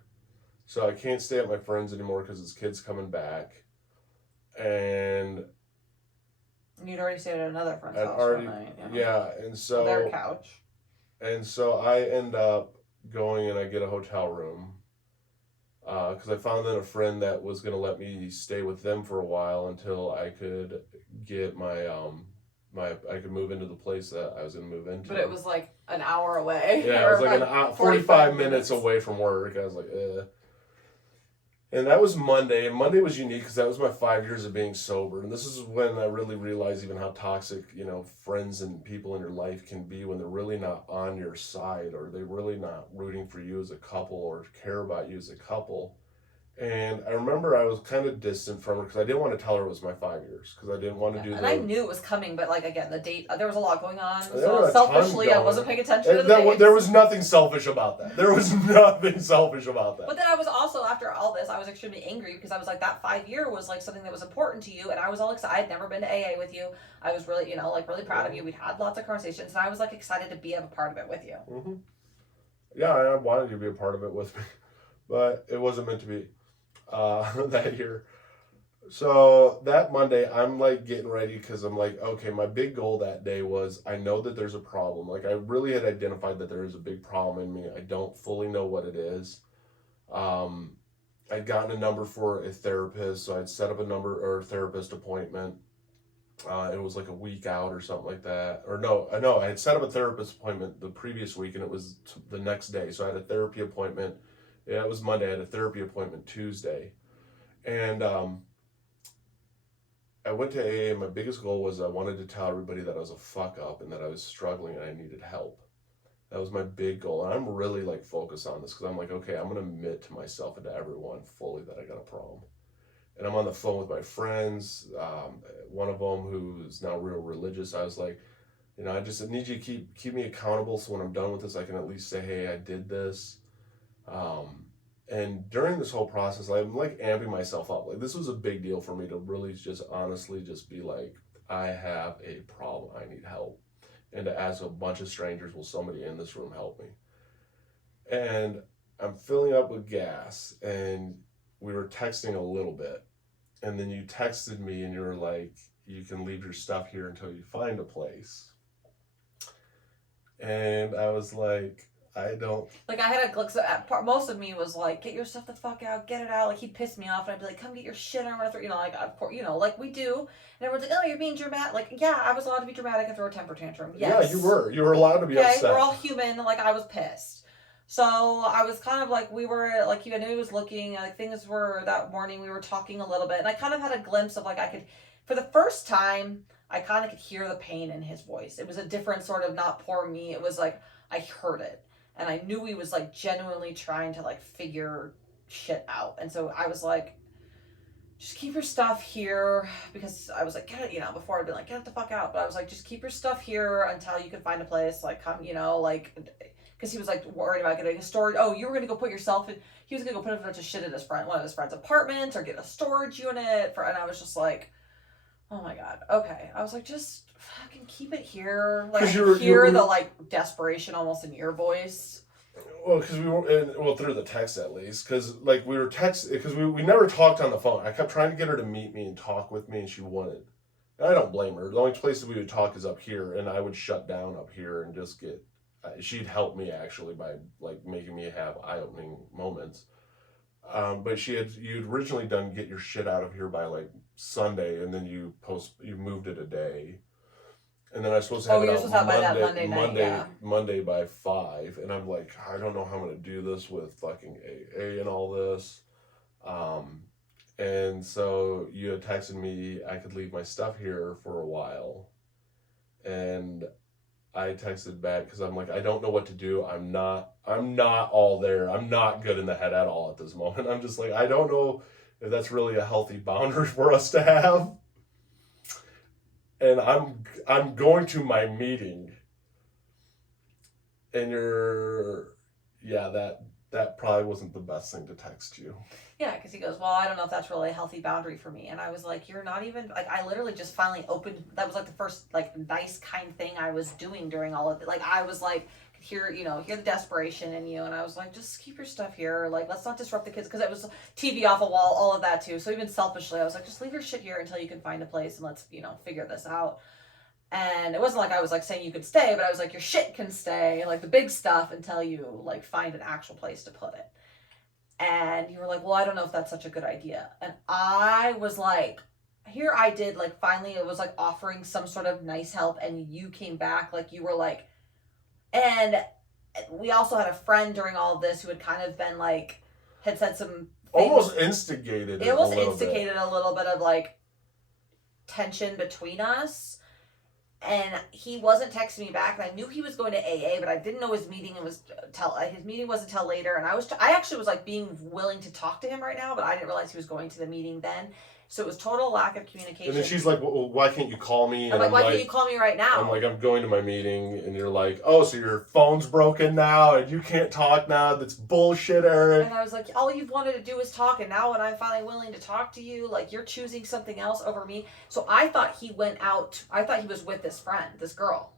so I can't stay at my friend's anymore because his kid's coming back. And you'd already stayed at another friend's house one night. Yeah, and so... on their couch. And so I end up going and I get a hotel room. Because I found then a friend that was going to let me stay with them for a while until I could get I could move into the place that I was going to move into. But it was like an hour away. Yeah, it was like 45 minutes away from work. I was like, eh. And that was Monday, and Monday was unique because that was my 5 years of being sober. And this is when I really realized even how toxic, friends and people in your life can be when they're really not on your side, or they're really not rooting for you as a couple or care about you as a couple. And I remember I was kind of distant from her because I didn't want to tell her it was my 5 years because I didn't want to do that. And I knew it was coming, but like again, the date, there was a lot going on. So selfishly, I wasn't paying attention to the dates. There was nothing selfish about that. There was nothing selfish about that. But then I was also, after all this, I was extremely angry because I was like, that 5 year was like something that was important to you. And I was all excited. I'd never been to AA with you. I was really, really proud of you. We'd had lots of conversations. And I was like excited to be a part of it with you. Mm-hmm. Yeah, I wanted you to be a part of it with me. But it wasn't meant to be. That year. So that Monday, I'm like getting ready because I'm like, okay, my big goal that day was I know that there's a problem. Like I really had identified that there is a big problem in me. I don't fully know what it is. I'd gotten a number for a therapist, so I'd set up a therapist appointment. It was like a week out or something like that. Or no, I had set up a therapist appointment the previous week and it was the next day. So I had a therapy appointment. Yeah, it was Monday. I had a therapy appointment Tuesday. And I went to AA and my biggest goal was I wanted to tell everybody that I was a fuck up and that I was struggling and I needed help. That was my big goal. And I'm really like focused on this because I'm like, okay, I'm going to admit to myself and to everyone fully that I got a problem. And I'm on the phone with my friends. One of them who's now real religious. I was like, I just need you to keep me accountable so when I'm done with this, I can at least say, hey, I did this. And during this whole process, I'm like amping myself up. Like this was a big deal for me to really just honestly just be like, I have a problem. I need help. And to ask a bunch of strangers, will somebody in this room help me? And I'm filling up with gas and we were texting a little bit. And then you texted me and you were like, you can leave your stuff here until you find a place. And I was like, I don't. Like I had most of me was like, get your stuff the fuck out, get it out. Like he'd piss me off, and I'd be like, come get your shit out. Like of course, like we do. And everyone's like, oh, you're being dramatic. Like yeah, I was allowed to be dramatic and throw a temper tantrum. Yes. Yeah, you were. You were allowed to be upset. Okay, we're all human. Like I was pissed. So I was kind of like, we were like, I knew he was looking. Like things were that morning. We were talking a little bit, and I kind of had a glimpse of like I could, for the first time, I kind of could hear the pain in his voice. It was a different sort of not poor me. It was like I heard it. And I knew he was like genuinely trying to like figure shit out. And so I was like, just keep your stuff here. Because I was like, get it, before I'd been like, get it the fuck out. But I was like, just keep your stuff here until you can find a place. Like, come, because he was like worried about getting a storage. Oh, you were going to go put yourself in. He was going to go put a bunch of shit in one of his friend's apartments or get a storage unit. And I was just like, oh my God. Okay. I was like, just fucking keep it here. Like, hear the like desperation almost in your voice. Well, because we were, through the text at least, because like we were texting, because we never talked on the phone. I kept trying to get her to meet me and talk with me, and she wouldn't. And I don't blame her. The only places we would talk is up here, and I would shut down up here and just get. She'd help me actually by like making me have eye-opening moments. But you'd originally done get your shit out of here by like Sunday, and then you moved it a day. And then I was supposed to have it out by that Monday night, yeah. Monday by 5, and I'm like, I don't know how I'm gonna do this with fucking AA and all this. And so you had texted me I could leave my stuff here for a while, and I texted back because I'm like, I don't know what to do. I'm not all there. I'm not good in the head at all at this moment. I'm just like, I don't know if that's really a healthy boundary for us to have. And I'm going to my meeting, and that probably wasn't the best thing to text you. Yeah, because he goes, well, I don't know if that's really a healthy boundary for me. And I was like, you're not even, like, I literally just finally opened, that was like the first, like, nice, kind thing I was doing during all of it. Like, I was like, hear the desperation in you. And I was like, just keep your stuff here. Like, let's not disrupt the kids. Because it was TV off a wall, all of that too. So even selfishly, I was like, just leave your shit here until you can find a place and let's, figure this out. And it wasn't like I was like saying you could stay, but I was like, your shit can stay, like the big stuff, until you like find an actual place to put it. And you were like, well, I don't know if that's such a good idea. And I was like, here I did, like, finally it was like offering some sort of nice help, and you came back, like, you were like, and we also had a friend during all of this who had kind of been like, had said some things. Almost instigated. It almost instigated a little bit of like tension between us. And he wasn't texting me back, and I knew he was going to AA, but I didn't know his meeting his meeting wasn't till later. And I actually was like being willing to talk to him right now, but I didn't realize he was going to the meeting then. So it was total lack of communication. And then she's like, well, why can't you call me? I'm like, why can't you call me right now? I'm like, I'm going to my meeting, and you're like, oh, so your phone's broken now, and you can't talk now? That's bullshit, Eric. And I was like, all you've wanted to do is talk, and now when I'm finally willing to talk to you, like, you're choosing something else over me. So I thought he went out. I thought he was with this friend, this girl.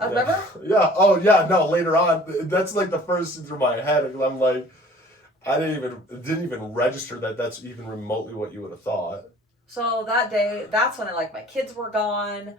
Remember? Yeah. Oh, yeah. No, later on. That's like the first thing through my head. I'm like, I didn't even register that that's even remotely what you would have thought. So that day, that's when my kids were gone.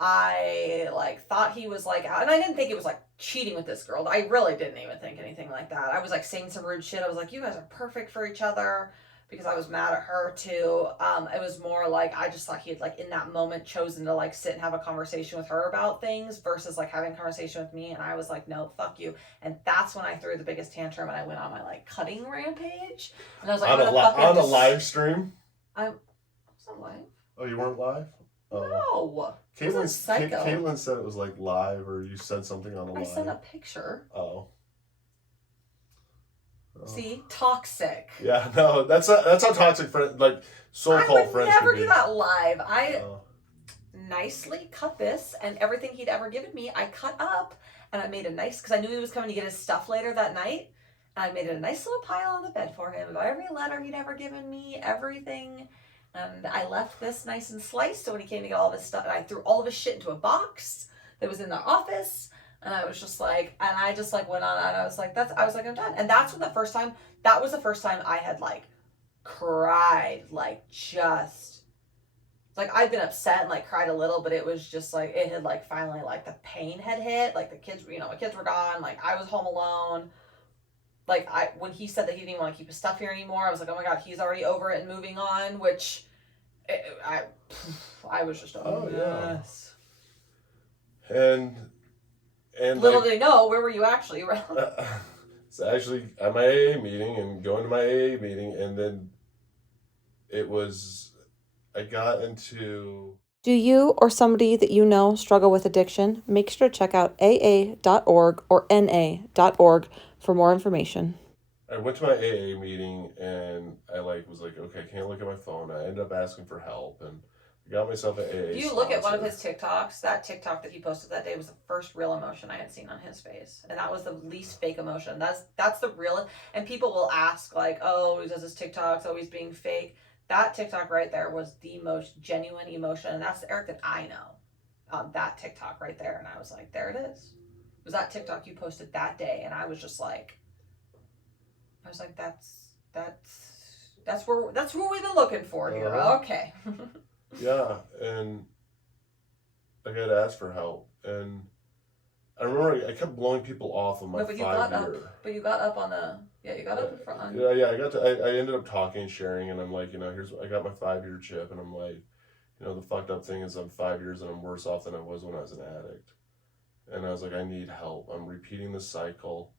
I like thought he was like out, and I didn't think it was like cheating with this girl. I really didn't even think anything like that. I was like saying some rude shit. I was like, you guys are perfect for each other, because I was mad at her too. It was more like I just thought he had like in that moment chosen to like sit and have a conversation with her about things versus like having a conversation with me. And I was like, no, fuck you. And that's when I threw the biggest tantrum, and I went on my like cutting rampage. And I was like, on a live stream. I was on live. Oh, you weren't live? No. Caitlin said it was like live, or you said something on a live. I sent a picture. Oh. See, toxic. Yeah, no, that's how toxic so-called friends can be. I would never do that live. I nicely cut this, and everything he'd ever given me, I cut up, and I made a nice, because I knew he was coming to get his stuff later that night, and I made a nice little pile on the bed for him of every letter he'd ever given me, everything, and I left this nice and sliced, so when he came to get all of his stuff, and I threw all of his shit into a box that was in the office. And I was just like, and I just like went on, and I was like, I'm done. And that was the first time I had like cried, like just, like I'd been upset and like cried a little, but it was just like, it had like finally like the pain had hit, like the kids, my kids were gone, like I was home alone. Like when he said that he didn't want to keep his stuff here anymore, I was like, oh my God, he's already over it and moving on, which I was just a mess. Yeah. And little did they know, where were you actually? It's actually at my AA meeting and going to my AA meeting, and then I got into... Do you or somebody that you know struggle with addiction? Make sure to check out aa.org or na.org for more information. I went to my AA meeting, and I was like, okay, I can't look at my phone. I ended up asking for help, and got myself an AA. You look at one of his TikToks, that TikTok that he posted that day was the first real emotion I had seen on his face. And that was the least fake emotion. That's the real, and people will ask like, oh, he does his TikToks, oh, he's being fake. That TikTok right there was the most genuine emotion. And that's the Eric that I know on that TikTok right there. And I was like, there it is. It was that TikTok you posted that day. And I was just like, that's where we've been looking for here. Okay. Yeah, and I got asked for help, and I remember I kept blowing people off on my 5 year. But you got up on the, you got up in front. Yeah, I ended up talking and sharing, and I'm like, I got my 5 year chip, and I'm like, the fucked up thing is I'm 5 years and I'm worse off than I was when I was an addict. And I was like, I need help. I'm repeating this cycle.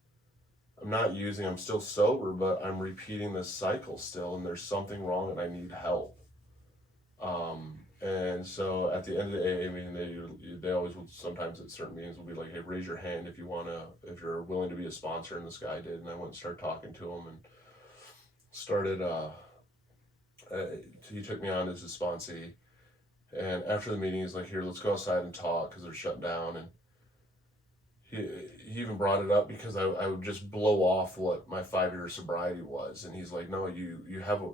I'm still sober, but I'm repeating this cycle still, and there's something wrong and I need help. And so at the end of the AA meeting, they always would, sometimes at certain meetings will be like, hey, raise your hand if you're willing to be a sponsor, and this guy did, and I went and started talking to him and started, he took me on as his sponsee, and after the meeting, he's like, here, let's go outside and talk, because they're shut down, and he even brought it up because I would just blow off what my 5 year sobriety was, and he's like, no, you have a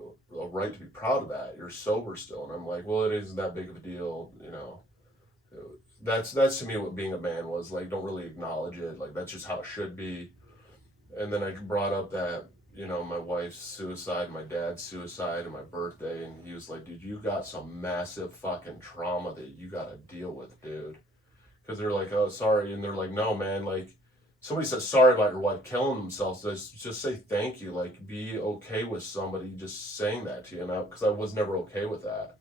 right to be proud of that. You're sober still. And I'm like, well, it isn't that big of a deal, That's to me what being a man was like. Don't really acknowledge it, like that's just how it should be. And then I brought up that my wife's suicide, my dad's suicide, and my birthday, and he was like, dude, you got some massive fucking trauma that you got to deal with, dude. Because they're like, oh, sorry. And they're like, no, man, like, somebody says sorry about your wife killing themselves. Just say thank you. Like, be okay with somebody just saying that to you. And because I was never okay with that.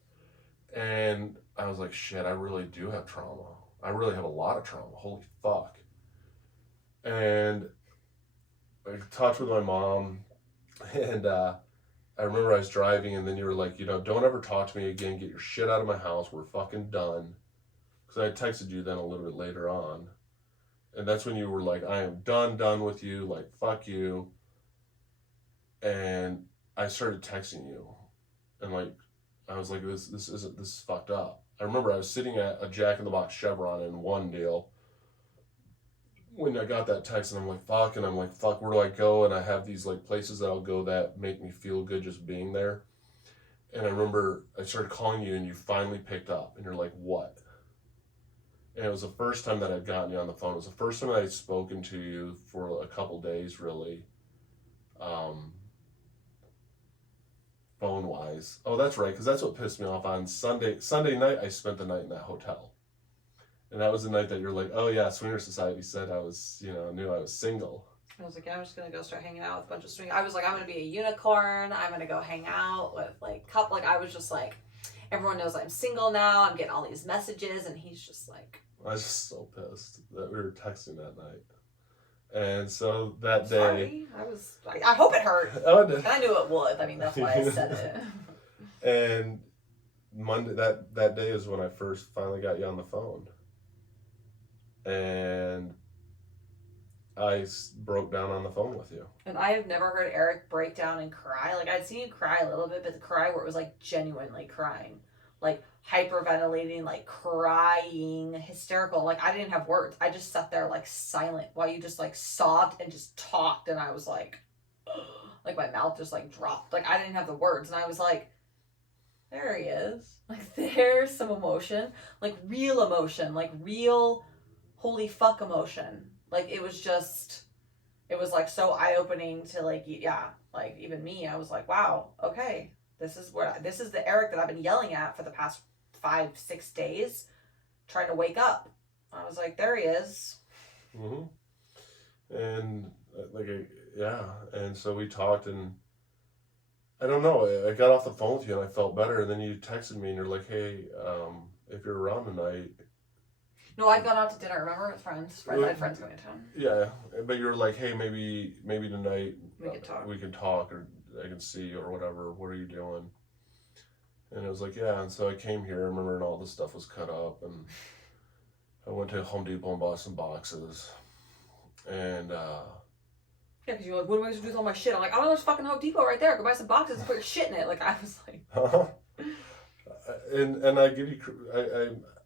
And I was like, shit, I really do have trauma. I really have a lot of trauma. Holy fuck. And I talked with my mom. And I remember I was driving, and then you were like, don't ever talk to me again. Get your shit out of my house. We're fucking done. Because I had texted you then a little bit later on. And that's when you were like, I am done with you. Like, fuck you. And I started texting you. And like, I was like, this is fucked up. I remember I was sitting at a Jack in the Box Chevron in one deal when I got that text, and I'm like, fuck. And I'm like, fuck, where do I go? And I have these like places that I'll go that make me feel good just being there. And I remember I started calling you, and you finally picked up, and you're like, what? And it was the first time that I'd gotten you on the phone. It was the first time I'd spoken to you for a couple days, really, phone-wise. Oh, that's right, because that's what pissed me off. On Sunday night, I spent the night in that hotel. And that was the night that you're like, oh yeah, Swinger Society said I was, knew I was single. I was like, yeah, I'm just going to go start hanging out with a bunch of swingers. I was like, I'm going to be a unicorn. I'm going to go hang out with I was just like, everyone knows I'm single now. I'm getting all these messages, and he's just like, I was just so pissed that we were texting that night. And so that day... Sorry. I hope it hurt. Oh, it did. And I knew it would. I mean, that's why I said it. And Monday, that day is when I first finally got you on the phone. And I broke down on the phone with you. And I have never heard Eric break down and cry. Like, I'd seen you cry a little bit, but the cry where it was like genuinely crying. Like, hyperventilating, like crying, hysterical. Like, I didn't have words. I just sat there like silent while you just like sobbed and just talked, and I was like like my mouth just like dropped. Like, I didn't have the words, and I was like, there he is. Like, there's some emotion. Like, real emotion. Like, real holy fuck emotion. Like, it was like so eye-opening to like, yeah, like even me, I was like, wow, okay. This is the Eric that I've been yelling at for the past 5-6 days, trying to wake up. I was like, there he is. Mm-hmm. And and so we talked, and I don't know, I got off the phone with you and I felt better, and then you texted me and you're like, hey, if you're around tonight. No, I'd gone out to dinner, remember, with friends. I had friends going to town. Yeah, but you were like, hey, maybe tonight we can talk, or I can see you or whatever. What are you doing? And it was like, yeah. And so I came here, I remember, and all this stuff was cut up, and I went to Home Depot and bought some boxes. And yeah, because you're like, what am I going to do with all my shit? I'm like, oh, there's fucking Home Depot right there. Go buy some boxes and put your shit in it. Like, I was like, and I give you,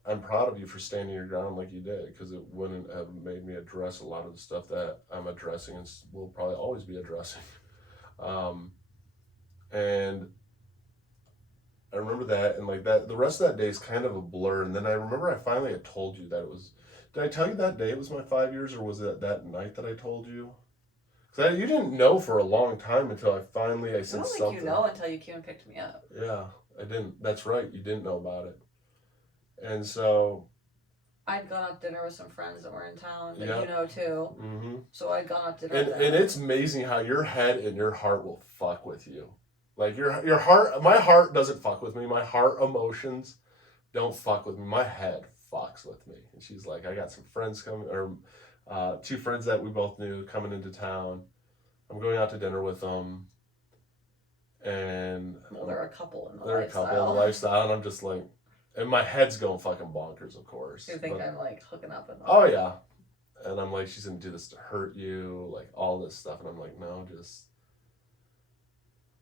I'm proud of you for standing your ground like you did, because it wouldn't have made me address a lot of the stuff that I'm addressing and will probably always be addressing. And I remember that, and like that, the rest of that day is kind of a blur. And then I remember I finally had told you that it was, did I tell you that day it was my 5 years, or was it that night that I told you? Because you didn't know for a long time until I said something. I don't think you know until you came and picked me up. Yeah, I didn't. That's right. You didn't know about it. And so I'd gone out to dinner with some friends that were in town that Yeah. you know too. Mm-hmm. So I'd gone out to dinner And with them. it's amazing how your head and your heart will fuck with you. Like your heart, my heart doesn't fuck with me. My heart emotions don't fuck with me. My head fucks with me. And she's like, I got some friends coming, or 2 friends that we both knew coming into town. I'm going out to dinner with them. And well, they're a couple in the they're lifestyle. a couple in the lifestyle, and I'm just like, and my head's going fucking bonkers, of course. You think I'm like hooking up with them? Oh yeah, and I'm like, she's gonna do this to hurt you, like all this stuff, and I'm like, no, just.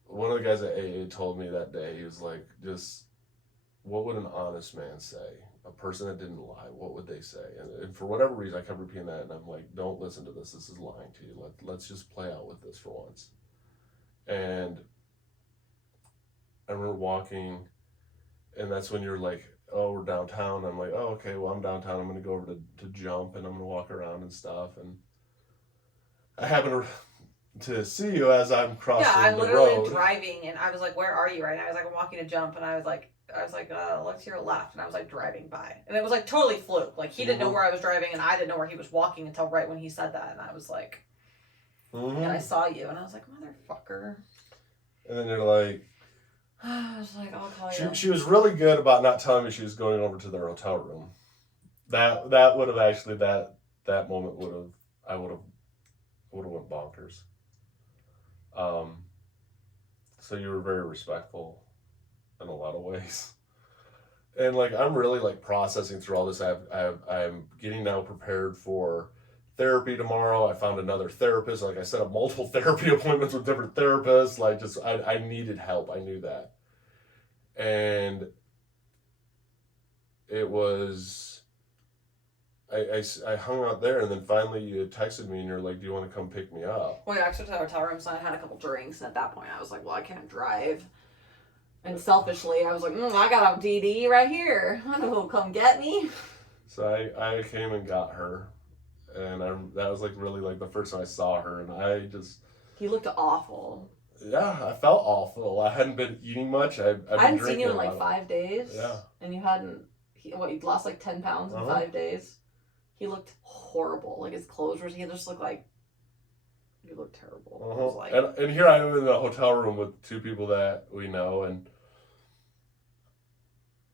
One of the guys at AA told me that day, he was like, just, what would an honest man say? A person that didn't lie, what would they say? And for whatever reason, I kept repeating that, and I'm like, don't listen to this. This is lying to you. Let's just play out with this for once. And I remember walking, and that's when you're like, oh, we're downtown. I'm like, oh, okay, well, I'm downtown. I'm going to go over to Jump, and I'm going to walk around and stuff. And I happen to see you as I'm crossing the road. Yeah, I'm literally driving, and I was like, where are you right now? I was like, I'm walking to Jump, and I was like, look to your left, and I was like driving by. And it was like totally fluke. Like he didn't know where I was driving, and I didn't know where he was walking until right when he said that. And I was like, and I saw you, and I was like, motherfucker. And then you're like, I was like, I'll call you. She was really good about not telling me she was going over to their hotel room. That would have actually, that moment would have, I would have went bonkers. So you were very respectful in a lot of ways. And like, I'm really like processing through all this. I'm getting now prepared for therapy tomorrow. I found another therapist. Like I set up multiple therapy appointments with different therapists. Like just, I needed help. I knew that. And it was, I hung out there, and then finally you texted me and you're like, do you want to come pick me up? Well, yeah, I took to the hotel room, so I had a couple drinks, and at that point I was like, well, I can't drive. And selfishly, I was like, I got a DD right here. I know who'll come get me. So I came and got her, and that was like really like the first time I saw her, and I just... He looked awful. Yeah, I felt awful. I hadn't been eating much. I hadn't seen you in like 5 days. Yeah. And you hadn't... you'd lost like 10 pounds in 5 days? He looked horrible. Like his clothes were... He just looked like... He looked terrible. I was like... And here I am in a hotel room with 2 people that we know, and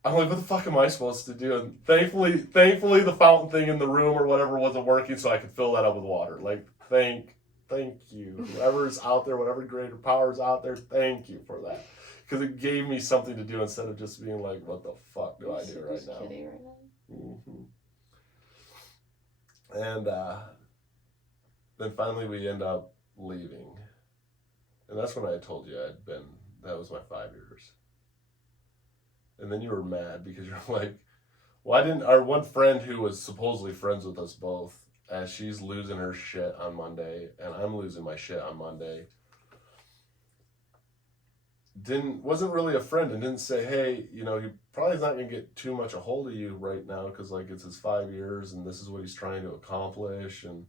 I'm like, what the fuck am I supposed to do? And thankfully the fountain thing in the room or whatever wasn't working, so I could fill that up with water. Like, thank you. Whoever's out there, whatever greater power's out there, thank you for that. Because it gave me something to do instead of just being like, what the fuck do I do right now? Kitty right now. Mm-hmm. And then finally we end up leaving. And that's when I told you that was my 5 years. And then you were mad because you're like, why didn't our one friend who was supposedly friends with us both, as she's losing her shit on Monday and I'm losing my shit on Monday, wasn't really a friend and didn't say, hey, he probably is not going to get too much a hold of you right now because like it's his 5 years and this is what he's trying to accomplish. And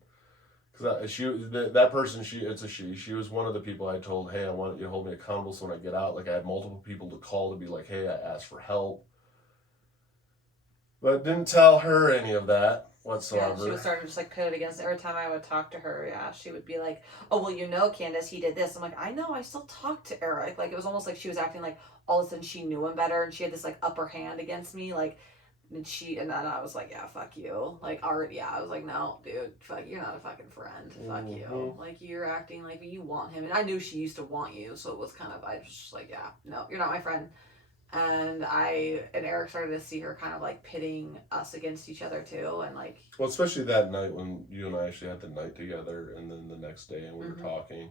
because that person, she was one of the people I told, hey, I want you to hold me accountable so when I get out, like I had multiple people to call to be like, hey, I asked for help. But didn't tell her any of that whatsoever. Yeah, she was starting to just like pit it against every time I would talk to her. Yeah, she would be like, oh, well, Candace, he did this. I'm like, I know, I still talk to Eric. Like it was almost like she was acting like all of a sudden she knew him better and she had this like upper hand against me. Like, and then I was like, yeah, fuck you. Like, already, yeah, I was like, no, dude, fuck, you're not a fucking friend. Fuck you. Like, you're acting like you want him. And I knew she used to want you, so it was kind of, I was just like, yeah, no, you're not my friend. And Eric started to see her kind of like pitting us against each other too, and like... Well, especially that night when you and I actually had the night together, and then the next day and we were talking,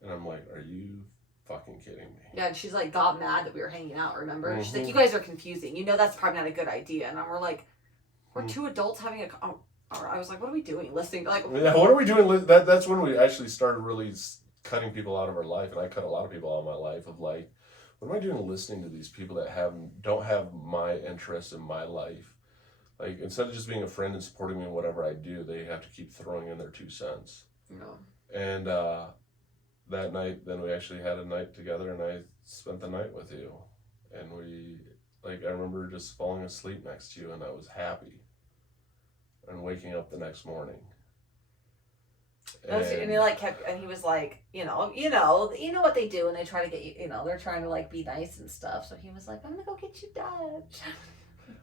and I'm like, are you fucking kidding me? Yeah, and she's like got mad that we were hanging out, remember? She's like, you guys are confusing. That's probably not a good idea. And we're like, we're 2 adults having a... I was like, what are we doing? Listening to like... Yeah, what are we doing? That's when we actually started really cutting people out of our life, and I cut a lot of people out of my life of like, what am I doing listening to these people that don't have my interests in my life? Like, instead of just being a friend and supporting me in whatever I do, they have to keep throwing in their 2 cents. No. And that night, then we actually had a night together, and I spent the night with you. And I remember just falling asleep next to you, and I was happy. and waking up the next morning. And he like kept, and he was like, you know what they do when they try to get you, they're trying to like be nice and stuff. So he was like, I'm gonna go get you Dutch.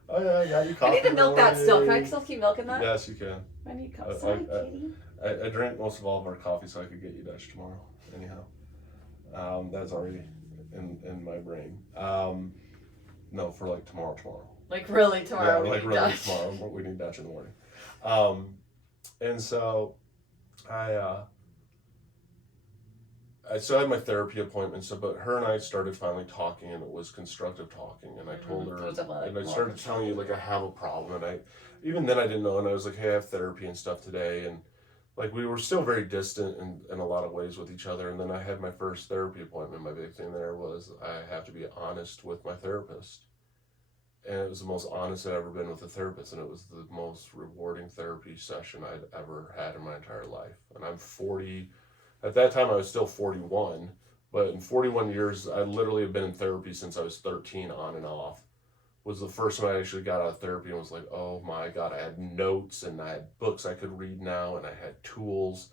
Oh yeah, I got you coffee. I need to milk that still. Can I still keep milking that? Yes, you can. I need coffee. Sorry, kitty. I drank most of all of our coffee so I could get you Dutch tomorrow. Anyhow, that's already in my brain. No, for like tomorrow. Like really tomorrow? Yeah, we like need really Dutch. tomorrow. We need Dutch in the morning. And so I still had my therapy appointment, but her and I started finally talking, and it was constructive talking. And I told her, and I started telling you like I have a problem, and even then I didn't know, and I was like, hey, I have therapy and stuff today, and like we were still very distant in a lot of ways with each other. And then I had my first therapy appointment. My big thing there was I have to be honest with my therapist. And it was the most honest I'd ever been with a therapist, and it was the most rewarding therapy session I'd ever had in my entire life. And I'm 40. At that time, I was still 41, but in 41 years, I literally have been in therapy since I was 13, on and off. Was the first time I actually got out of therapy and was like, oh my God, I had notes and I had books I could read now, and I had tools.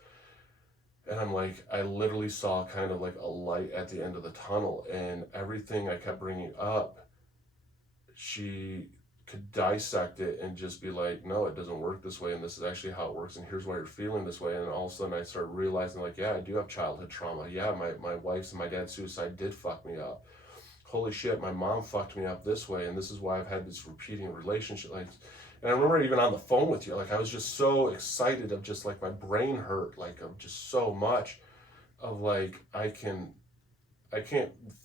And I'm like, I literally saw kind of like a light at the end of the tunnel, and everything I kept bringing up, she could dissect it and just be like, no, it doesn't work this way, and this is actually how it works, and here's why you're feeling this way. And all of a sudden I started realizing, like, yeah, I do have childhood trauma. Yeah, my wife's and my dad's suicide did fuck me up. Holy shit, my mom fucked me up this way, and this is why I've had this repeating relationship. Like, and I remember even on the phone with you, like I was just so excited of just like my brain hurt, like of just so much of like I can't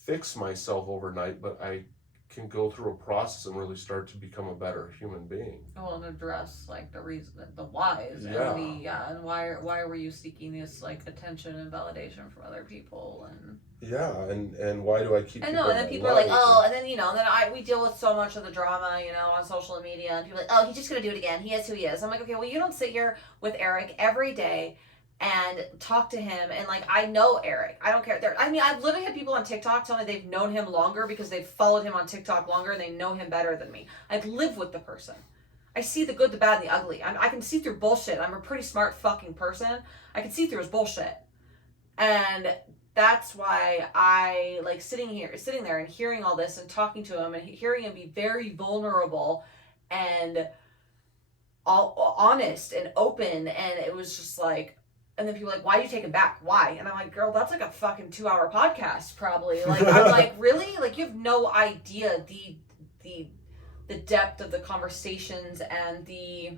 fix myself overnight, but I can go through a process and really start to become a better human being. Well, and address like the reason, the whys, yeah. and why were you seeking this like attention and validation from other people, and and why do I keep? I know, and then people are like, oh, and then we deal with so much of the drama, on social media, and people are like, oh, he's just gonna do it again. He is who he is. I'm like, okay, well, you don't sit here with Eric every day and talk to him, and like, I know Eric. I don't care. I've literally had people on TikTok tell me they've known him longer because they've followed him on TikTok longer and they know him better than me. I've lived with the person. I see the good, the bad, and the ugly. I can see through bullshit. I'm a pretty smart fucking person. I can see through his bullshit. And that's why I like sitting there and hearing all this and talking to him and hearing him be very vulnerable and all honest and open. And it was just like, and then people are like, why do you take him back? Why? And I'm like, girl, that's like a fucking 2-hour podcast, probably. Like, I'm like, really? Like, you have no idea the depth of the conversations and the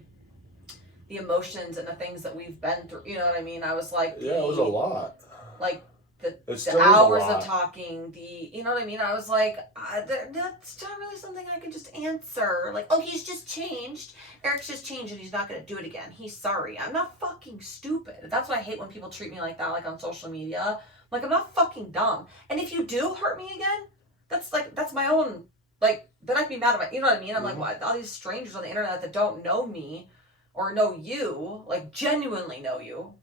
emotions and the things that we've been through. You know what I mean? I was like, yeah, it was a lot. Like the hours of talking, you know what I mean? I was like, that's not really something I could just answer. Like, oh, he's just changed. Eric's just changed and he's not going to do it again. He's sorry. I'm not fucking stupid. That's why I hate when people treat me like that, like on social media. Like, I'm not fucking dumb. And if you do hurt me again, that's my own, like, then I can be mad at you know what I mean? I'm like, what? All these strangers on the internet that don't know me or know you, like, genuinely know you,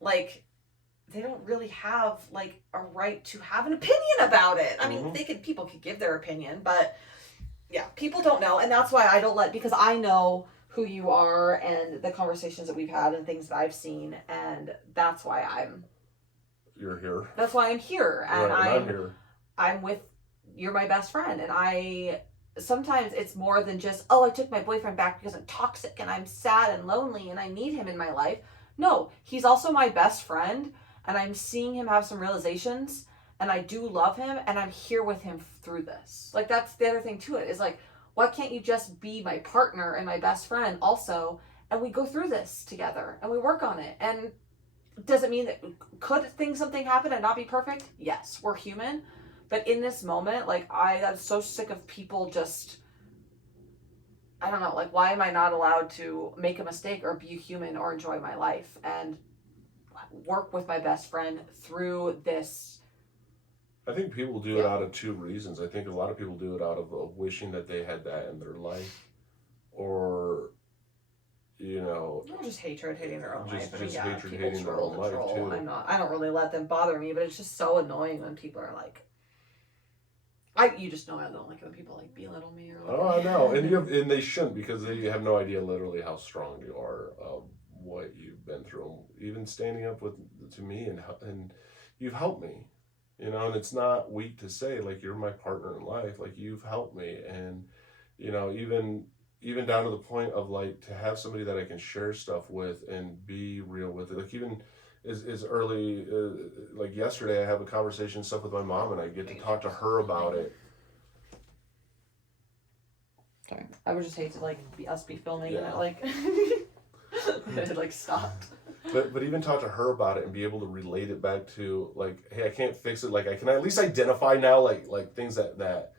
like, they don't really have like a right to have an opinion about it. I mean, people could give their opinion, but yeah, people don't know. And that's why I don't because I know who you are and the conversations that we've had and things that I've seen. And that's why you're here. That's why I'm here. And right, I'm here. You're my best friend. And sometimes it's more than just, oh, I took my boyfriend back because I'm toxic and I'm sad and lonely and I need him in my life. No, he's also my best friend. And I'm seeing him have some realizations, and I do love him, and I'm here with him through this. Like, that's the other thing to it, is like, why can't you just be my partner and my best friend also, and we go through this together, and we work on it? And does it mean that something happen and not be perfect? Yes, we're human. But in this moment, like, I'm so sick of people just, I don't know, like, why am I not allowed to make a mistake or be human or enjoy my life? And work with my best friend through this. I think people do it out of two reasons. I think a lot of people do it out of wishing that they had that in their life, or just hating their own life. Just hatred, hating their own life too. I don't really let them bother me, but it's just so annoying when people are like, You just know I don't like when people like belittle me or. Oh, I know, and they shouldn't, because they have no idea literally how strong you are, what you've been through, even standing up to me, and you've helped me, and it's not weak to say, like, you're my partner in life, like, you've helped me, and even down to the point of, like, to have somebody that I can share stuff with and be real with it, like, even as early like yesterday, I have a conversation and stuff with my mom, and I get to talk to her about it. Sorry, I would just hate to like be filming and it like it like stopped. But even talk to her about it and be able to relate it back to, like, hey, I can't fix it. Like, I can at least identify now, like things that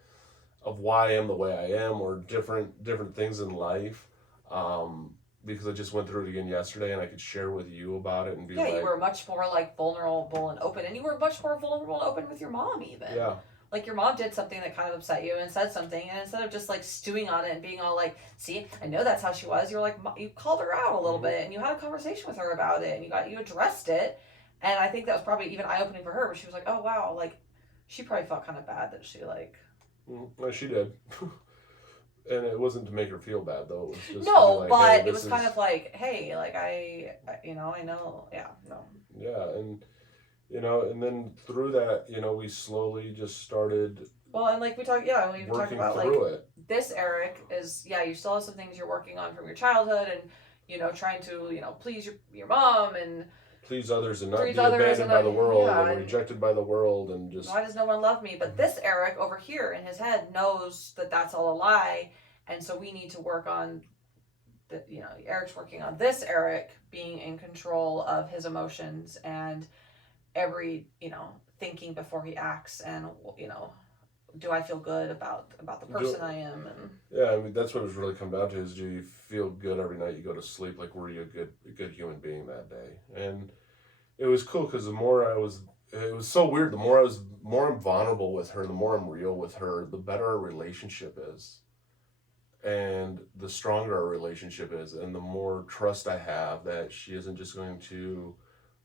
of why I am the way I am, or different things in life. Because I just went through it again yesterday, and I could share with you about it and be like, you were much more like vulnerable and open, and you were much more vulnerable and open with your mom even. Yeah. Like, your mom did something that kind of upset you and said something, and instead of just like stewing on it and being all like, see, I know that's how she was, you were like, you called her out a little bit, and you had a conversation with her about it, and you addressed it. And I think that was probably even eye-opening for her, where she was like, oh wow, like, she probably felt kind of bad that she like. Well, she did. And it wasn't to make her feel bad, though. It was just no, like, but hey, it was kind of like, hey, like, I know, yeah, no. Yeah, and and then through that, we slowly just started. Well, and like we talked about like it. This Eric is, you still have some things you're working on from your childhood, and trying to please your mom and please others and not be abandoned by the world and rejected by the world, and just why does no one love me? But this Eric over here in his head knows that that's all a lie, and so we need to work on that. Eric's working on this Eric being in control of his emotions and every thinking before he acts, and do I feel good about the person I am? And yeah, I mean, that's what it's really come down to, is do you feel good every night you go to sleep? Like, were you a good human being that day? And it was cool, because it was so weird. The more I'm vulnerable with her, the more I'm real with her, the better our relationship is, and the stronger our relationship is, and the more trust I have that she isn't just going to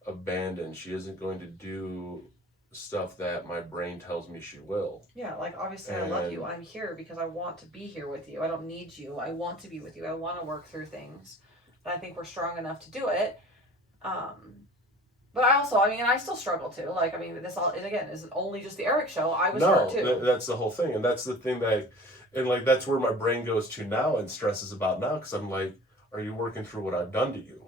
abandon. She isn't going to do stuff that my brain tells me she will. Yeah, like, obviously I love you. I'm here because I want to be here with you. I don't need you. I want to be with you. I want to work through things. And I think we're strong enough to do it. But I still struggle too. Like, this all is only just the Eric show. I was hurt too. That's the whole thing. And that's the thing that's where my brain goes to now and stresses about now, because I'm like, are you working through what I've done to you?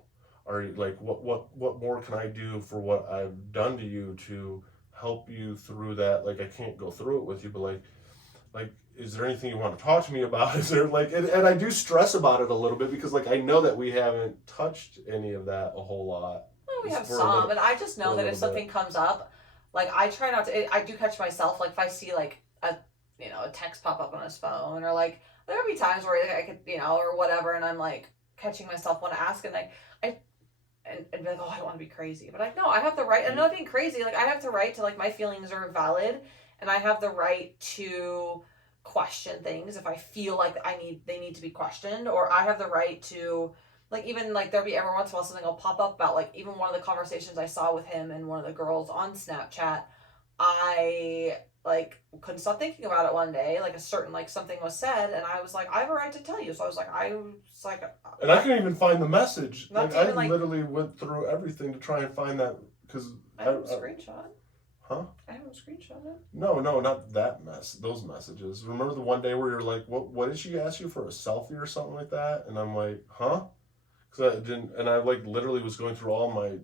Are you like, what more can I do for what I've done to you to help you through that? Like, I can't go through it with you, but like, is there anything you want to talk to me about? Is there like, and I do stress about it a little bit, because like, I know that we haven't touched any of that a whole lot. Well, we have some, and I just know that if something comes up, like, I try not to, I do catch myself, like, if I see like a text pop up on his phone, or like, there'll be times where I could, or whatever, and I'm like catching myself want to ask, and and be like, oh, I don't want to be crazy. But no, I have the right, and not being crazy, like, I have the right to, like, my feelings are valid, and I have the right to question things if I feel like they need to be questioned, or I have the right to, like, even, like, there'll be every once in a while something will pop up about, like, even one of the conversations I saw with him and one of the girls on Snapchat, I, like, couldn't stop thinking about it one day, like, something was said, and I was like, I have a right to tell you, so I was like, and I couldn't even find the message. Like, I literally went through everything to try and find that, because I have a screenshot. Huh? I haven't screenshot it. No, not those messages. Remember the one day where you're like, what did she ask you for, a selfie or something like that? And I'm like, huh? Because I didn't, and I like literally was going through all my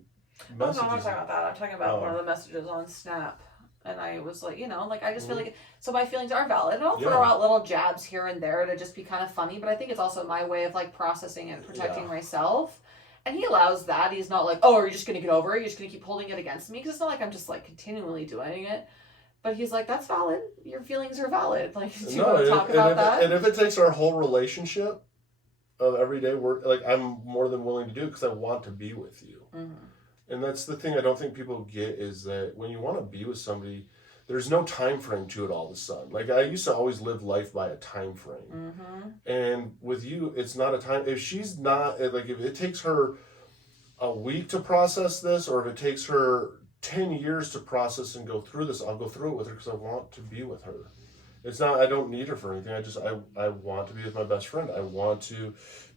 messages. Oh, no, I'm not talking about that. I'm talking about one of the messages on Snap. And I was like, like, I just feel like, so my feelings are valid. And I'll throw out little jabs here and there to just be kind of funny. But I think it's also my way of, like, processing and protecting myself. And he allows that. He's not like, oh, are you just going to get over it? You're just going to keep holding it against me? Because it's not like I'm just, like, continually doing it. But he's like, that's valid. Your feelings are valid. Like, do you want to talk about that? And if it takes our whole relationship of everyday work, like, I'm more than willing to do it, because I want to be with you. Mm-hmm. And that's the thing I don't think people get, is that when you want to be with somebody, there's no time frame to it all of a sudden. Like, I used to always live life by a time frame. Mm-hmm. And with you, it's not a time. If she's not, like, if it takes her a week to process this, or if it takes her 10 years to process and go through this, I'll go through it with her, because I want to be with her. It's not, I don't need her for anything. I want to be with my best friend. I want to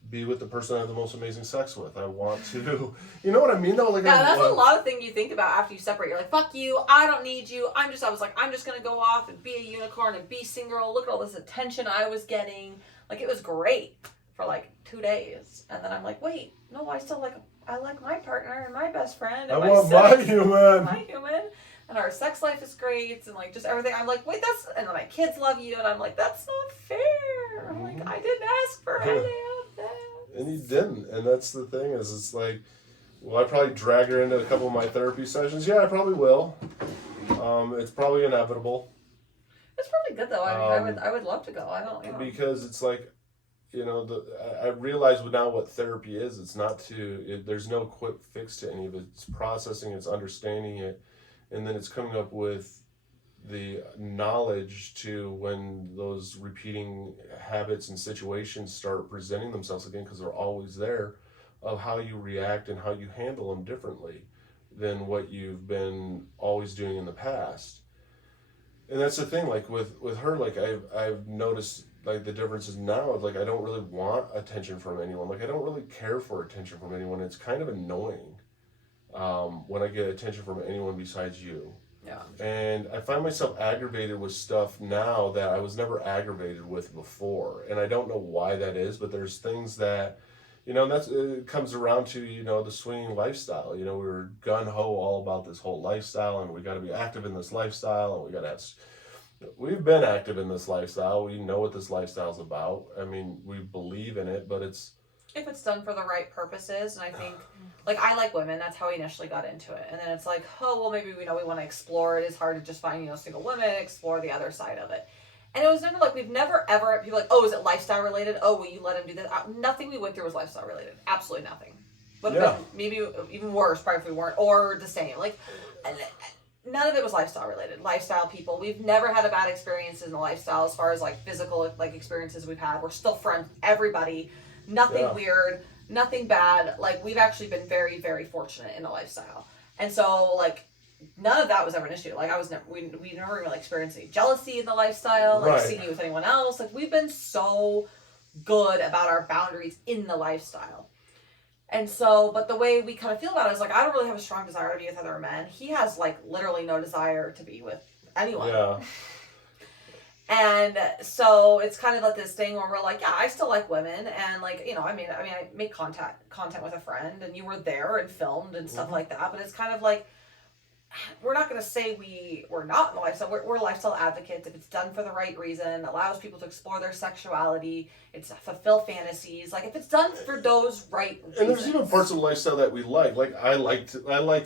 be with the person I have the most amazing sex with. I want to, you know what I mean though? Like, yeah, that's a lot of things you think about after you separate. You're like, fuck you, I don't need you. I was like, I'm just gonna go off and be a unicorn and be single. Look at all this attention I was getting. Like, it was great for like 2 days. And then I'm like, wait, no, I like my partner and my best friend. And I want my human. My human. And our sex life is great, and like just everything. I'm like, wait, and then my kids love you, and I'm like, that's not fair. I'm like, I didn't ask for any of this. And you didn't, and that's the thing it's like, will I probably drag her into a couple of my therapy sessions? Yeah, I probably will. It's probably inevitable. It's probably good though. I mean, I would love to go. I don't, because it's like, I realize now what therapy is. It's not there's no quick fix to any of it. It's processing, it's understanding it. And then it's coming up with the knowledge to when those repeating habits and situations start presenting themselves again, because they're always there, of how you react and how you handle them differently than what you've been always doing in the past. And that's the thing, like with her, like I've noticed like the differences now of like I don't really want attention from anyone. Like I don't really care for attention from anyone. It's kind of annoying. When I get attention from anyone besides you. Yeah. And I find myself aggravated with stuff now that I was never aggravated with before. And I don't know why that is, but there's things that, and it comes around to, the swinging lifestyle. We were gung-ho all about this whole lifestyle, and we got to be active in this lifestyle, and we've been active in this lifestyle. We know what this lifestyle's about. I mean, we believe in it, but if it's done for the right purposes, and I think, like, I like women, that's how we initially got into it, and then it's like, oh, well, maybe we want to explore it. It's hard to just find, single women, explore the other side of it. And it was never like, we've never ever, people like, oh, is it lifestyle related? Oh, will you let him do this? Nothing we went through was lifestyle related. Absolutely nothing. Would have been maybe even worse, probably if we weren't, or the same. Like, none of it was lifestyle related. Lifestyle people, we've never had a bad experience in the lifestyle as far as like physical like experiences we've had. We're still friends with everybody. Nothing weird, nothing bad. Like, we've actually been very, very fortunate in the lifestyle. And so, like, none of that was ever an issue. Like, we never really experienced any jealousy in the lifestyle, like seeing you with anyone else. Like, we've been so good about our boundaries in the lifestyle. And so, but the way we kind of feel about it is like, I don't really have a strong desire to be with other men. He has like literally no desire to be with anyone. Yeah. And so it's kind of like this thing where we're like, yeah, I still like women, and like, I make content with a friend, and you were there and filmed and stuff like that, but it's kind of like, we're not going to say we're not in the lifestyle. We're lifestyle advocates. If it's done for the right reason, allows people to explore their sexuality, it's fulfill fantasies. Like, if it's done for those right reasons. And there's even parts of the lifestyle that we like. Like, I like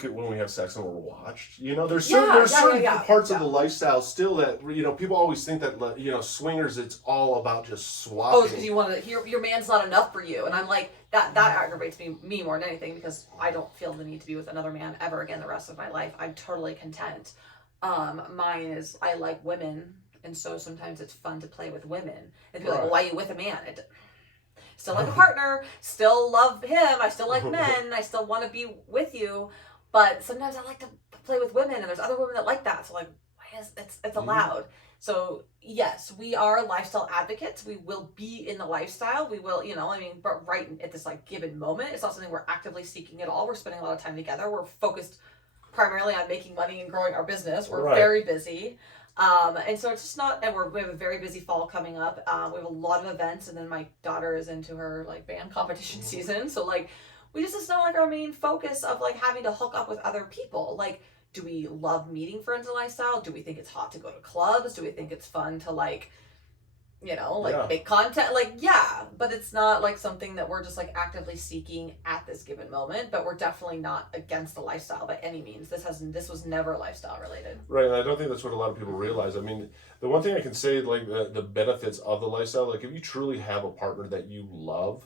it when we have sex and we're watched. There's certain parts of the lifestyle still that, people always think that, swingers, it's all about just swapping. Oh, because you want to, your man's not enough for you. And I'm like, that aggravates me more than anything, because I don't feel the need to be with another man ever again the rest of my life. I'm totally content. Mine is, I like women, and so sometimes it's fun to play with women. And be like, well, why are you with a man? Still like a partner, still love him, I still like men, I still want to be with you, but sometimes I like to play with women, and there's other women that like that, so like, why is it's allowed? So yes, we are lifestyle advocates. We will be in the lifestyle. We will, but right at this like given moment, it's not something we're actively seeking at all. We're spending a lot of time together. We're focused primarily on making money and growing our business. We're very busy. And so it's just not, and we have a very busy fall coming up. We have a lot of events, and then my daughter is into her like band competition season. So like, it's not like our main focus of like having to hook up with other people. Like, do we love meeting friends in lifestyle? Do we think it's hot to go to clubs? Do we think it's fun to like, make content? Like, yeah, but it's not like something that we're just like actively seeking at this given moment, but we're definitely not against the lifestyle by any means. This was never lifestyle related. Right, and I don't think that's what a lot of people realize. I mean, the one thing I can say, like the benefits of the lifestyle, like if you truly have a partner that you love,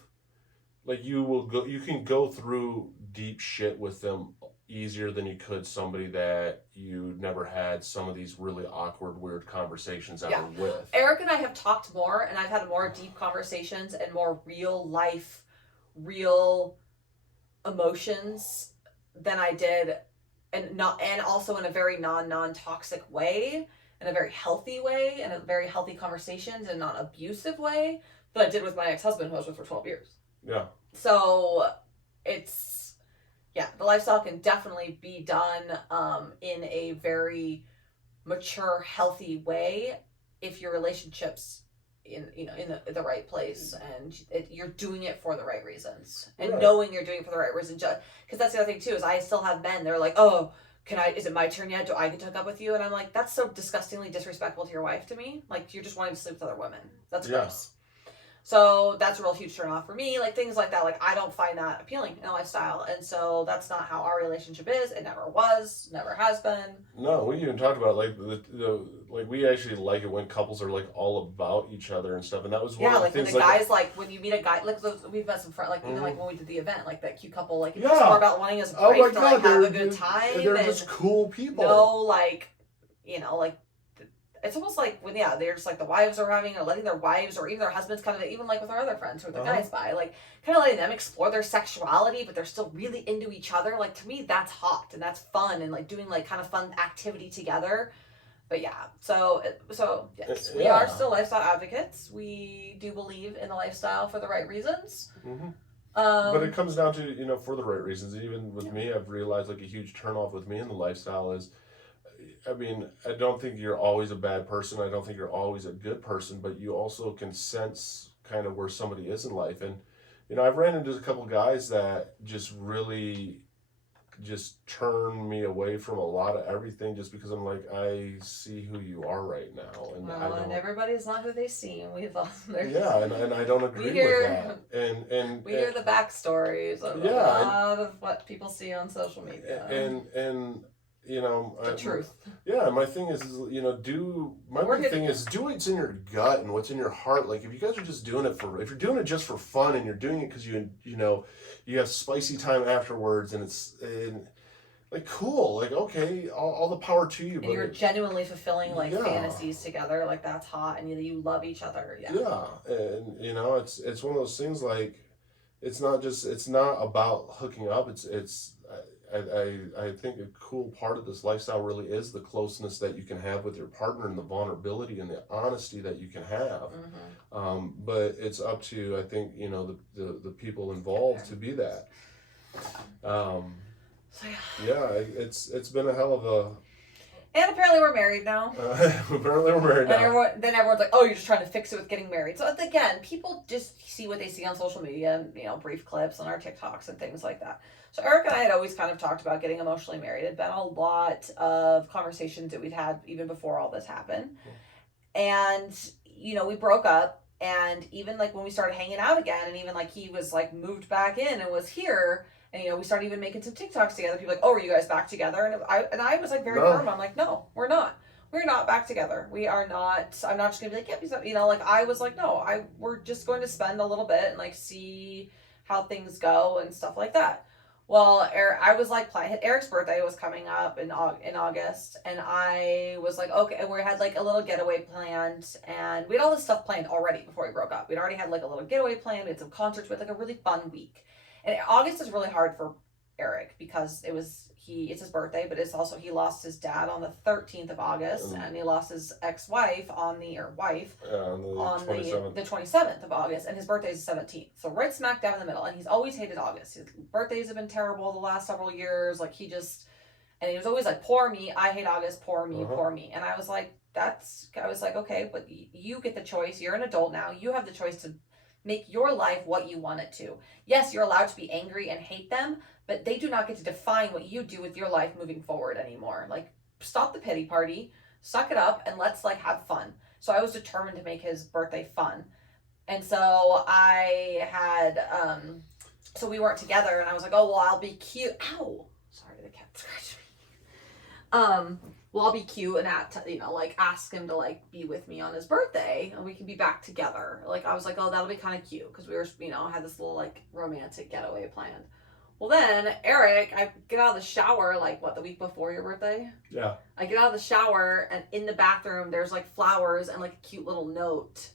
like you can go through deep shit with them easier than you could somebody that you never had some of these really awkward, weird conversations ever with. Eric and I have talked more, and I've had more deep conversations and more real life, real emotions than I did, and also in a very non-toxic way in a very healthy way and a very healthy conversations and not abusive way that I did with my ex-husband who I was with for 12 years. Yeah. So it's, yeah, the lifestyle can definitely be done in a very mature, healthy way if your relationship's in the right place and you're doing it for the right reasons and knowing you're doing it for the right reason. Because that's the other thing too is I still have men. They're like, oh, is it my turn yet? Do I get to hook up with you? And I'm like, that's so disgustingly disrespectful to your wife to me. Like, you're just wanting to sleep with other women. That's gross. So that's a real huge turn off for me. Like, things like that. Like, I don't find that appealing in a lifestyle. And so that's not how our relationship is. It never was. Never has been. No, we even talked about like like we actually like it when couples are like all about each other and stuff. And that was one of the things. Yeah, like when the guys like when you meet a guy, like we've met some friends, like even like when we did the event, like that cute couple, like it's more about wanting us to like have a good time. They're just cool people. No, like like. It's almost like when they're just like the wives are having or letting their wives or even their husbands kind of even like with our other friends who are the guys by like kind of letting them explore their sexuality but they're still really into each other. Like to me that's hot and that's fun and like doing like kind of fun activity together. But so yes, we are still lifestyle advocates. We do believe in the lifestyle for the right reasons. But it comes down to for the right reasons. Even with me, I've realized like a huge turnoff with me in the lifestyle is, I mean, I don't think you're always a bad person. I don't think you're always a good person, but you also can sense kind of where somebody is in life. And, I've ran into a couple guys that just really just turn me away from a lot of everything just because I'm like, I see who you are right now. And and everybody's not who they seem. We've all and I don't agree with that. And we hear the backstories of a lot of what people see on social media. And the truth. Yeah, my thing is do what's in your gut and what's in your heart. Like if you guys are just doing it if you're doing it just for fun and you're doing it because you have spicy time afterwards and it's like cool, like okay, all the power to you. And you're genuinely fulfilling like fantasies together, like that's hot, and you love each other. Yeah, and it's one of those things like it's not about hooking up. I think a cool part of this lifestyle really is the closeness that you can have with your partner and the vulnerability and the honesty that you can have. But it's up to, I think, the people involved to be that. It's been a hell of a... And apparently we're married now. And then everyone's like, oh, you're just trying to fix it with getting married. So again, people just see what they see on social media, brief clips on our TikToks and things like that. So Eric and I had always kind of talked about getting emotionally married. It had been a lot of conversations that we'd had even before all this happened. And, we broke up. And even like when we started hanging out again and even like he was like moved back in and was here. And, we started even making some TikToks together. People were like, oh, are you guys back together? And I was like very firm. I'm like, no, we're not. We're not back together. We are not. I'm not just going to be like, yep, he's not. Like I was like, no, we're just going to spend a little bit and like see how things go and stuff like that. Well, I was like Eric's birthday was coming up in August, and I was like, okay, and we had like a little getaway planned, and we had all this stuff planned already before we broke up. We'd already had like a little getaway planned. We had some concerts. We had like a really fun week. And August is really hard for Eric because it's his birthday, but it's also he lost his dad on the 13th of August, and he lost his ex-wife on the 27th of August, and his birthday is the 17th. So right smack dab in the middle, and he's always hated August. His birthdays have been terrible the last several years. Like and he was always like, poor me, I hate August, poor me, poor me. And I was like, okay, but you get the choice. You're an adult now. You have the choice to make your life what you want it to. Yes, you're allowed to be angry and hate them, but they do not get to define what you do with your life moving forward anymore. Like, stop the pity party, suck it up, and let's like have fun. So I was determined to make his birthday fun. And so I had, so we weren't together, and I was like, oh, well, I'll be cute. Ow! Sorry, the cat scratched me. Well, I'll be cute and ask him to like be with me on his birthday and we can be back together. Like, I was like, oh, that'll be kind of cute because we were, had this little like romantic getaway planned. Well, then Eric, I get out of the shower the week before your birthday. Yeah. I get out of the shower and in the bathroom there's like flowers and like a cute little note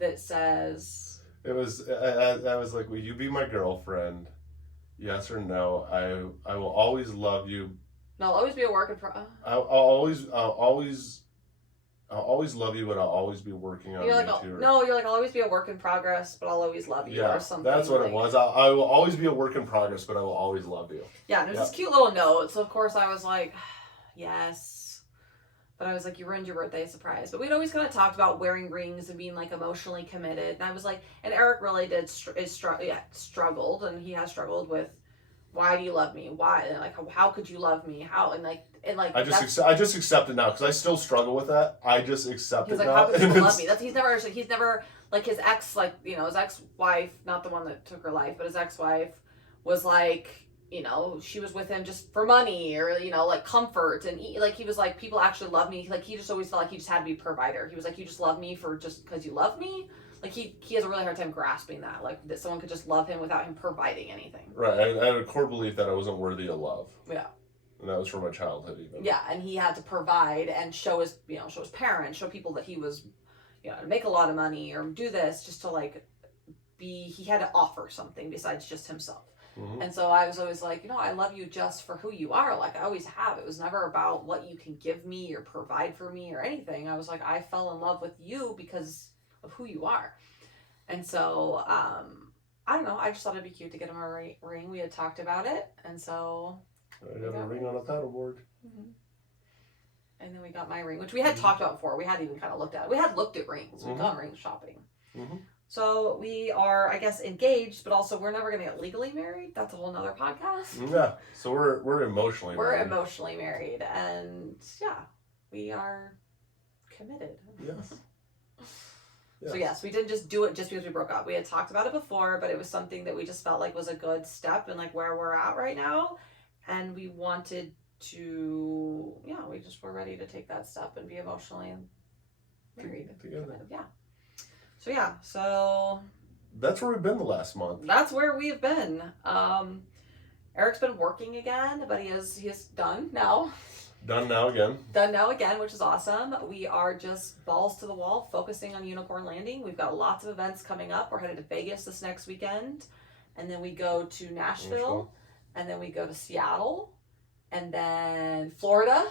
that says. It was. I was like, will you be my girlfriend? Yes or no? I will always love you. No, I'll always be a work in progress. I'll always I'll always love you, but I'll always be working on you're me like, too. no, you're like, I'll always be a work in progress, but I'll always love you, or something. That's what it was. I will always be a work in progress, but I will always love you. Yeah, and it was this cute little note. So of course I was like, yes. But I was like, you ruined your birthday surprise. But we'd always kind of talked about wearing rings and being like emotionally committed. And I was like, and Eric really did struggled, and he has struggled with, why do you love me? Why? And like, how could you love me? How? And like. I just accept it now because I still struggle with that. I just accept it now. He's like, how could people love me? He's never like his ex, like, you know, his ex-wife, not the one that took her life, but his ex-wife was like, you know, she was with him just for money or, you know, like comfort, and like he was like, people actually love me. Like he just always felt like he just had to be a provider. He was like, you just love me for just because you love me. Like he has a really hard time grasping that, like that someone could just love him without him providing anything. Right. I had a core belief that I wasn't worthy of love. Yeah. And that was from my childhood even. Yeah, and he had to provide and show his parents, show people that he was, you know, to make a lot of money or do this just to like he had to offer something besides just himself. Mm-hmm. And so I was always like, you know, I love you just for who you are. Like I always have. It was never about what you can give me or provide for me or anything. I was like, I fell in love with you because of who you are. And so, I don't know. I just thought it'd be cute to get him a ring. We had talked about it. And so... I got a ring on a paddleboard. Mm-hmm. And then we got my ring, which we had talked about before. We had even kind of looked at it. We had looked at rings. We've gone ring shopping. Mm-hmm. So we are, I guess, engaged, but also we're never going to get legally married. That's a whole nother podcast. Yeah. So we're emotionally married. We're emotionally married. And yeah, we are committed. Yes. So yes, we didn't just do it just because we broke up. We had talked about it before, but it was something that we just felt like was a good step in like where we're at right now. And we wanted to, we just were ready to take that step and be emotionally married. Together. Yeah. So that's where we've been the last month. That's where we've been. Eric's been working again, but he is done now. Done now again, which is awesome. We are just balls to the wall, focusing on Unicornlanding. We've got lots of events coming up. We're headed to Vegas this next weekend, and then we go to Nashville. And then we go to Seattle, and then Florida,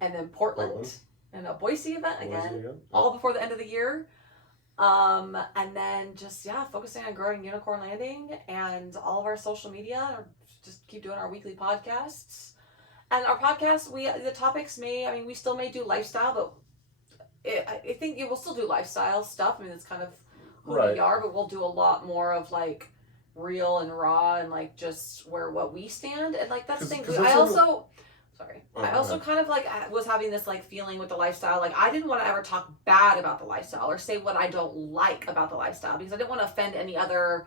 and then Portland. And a Boise event again, all before the end of the year. And then just, focusing on growing Unicornlanding and all of our social media, or just keep doing our weekly podcasts. And our podcast, the topics we still may do lifestyle, but I think we'll still do lifestyle stuff. I mean, it's kind of who we are, but we'll do a lot more of like real and raw and like just what we stand, and like that's the thing. I also kind of like was having this like feeling with the lifestyle, like I didn't want to ever talk bad about the lifestyle or say what I don't like about the lifestyle, because I didn't want to offend any other,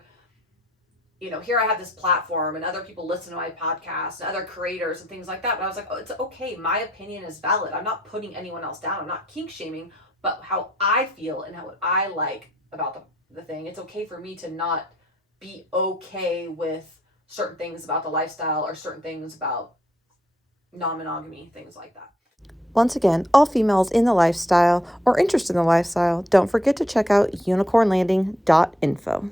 here I have this platform and other people listen to my podcast and other creators and things like that, but I was like, oh, it's okay, my opinion is valid. I'm not putting anyone else down. I'm not kink shaming, but how I feel and what I like about the thing, it's okay for me to not be okay with certain things about the lifestyle or certain things about non-monogamy, things like that. Once again, all females in the lifestyle or interested in the lifestyle, don't forget to check out unicornlanding.info.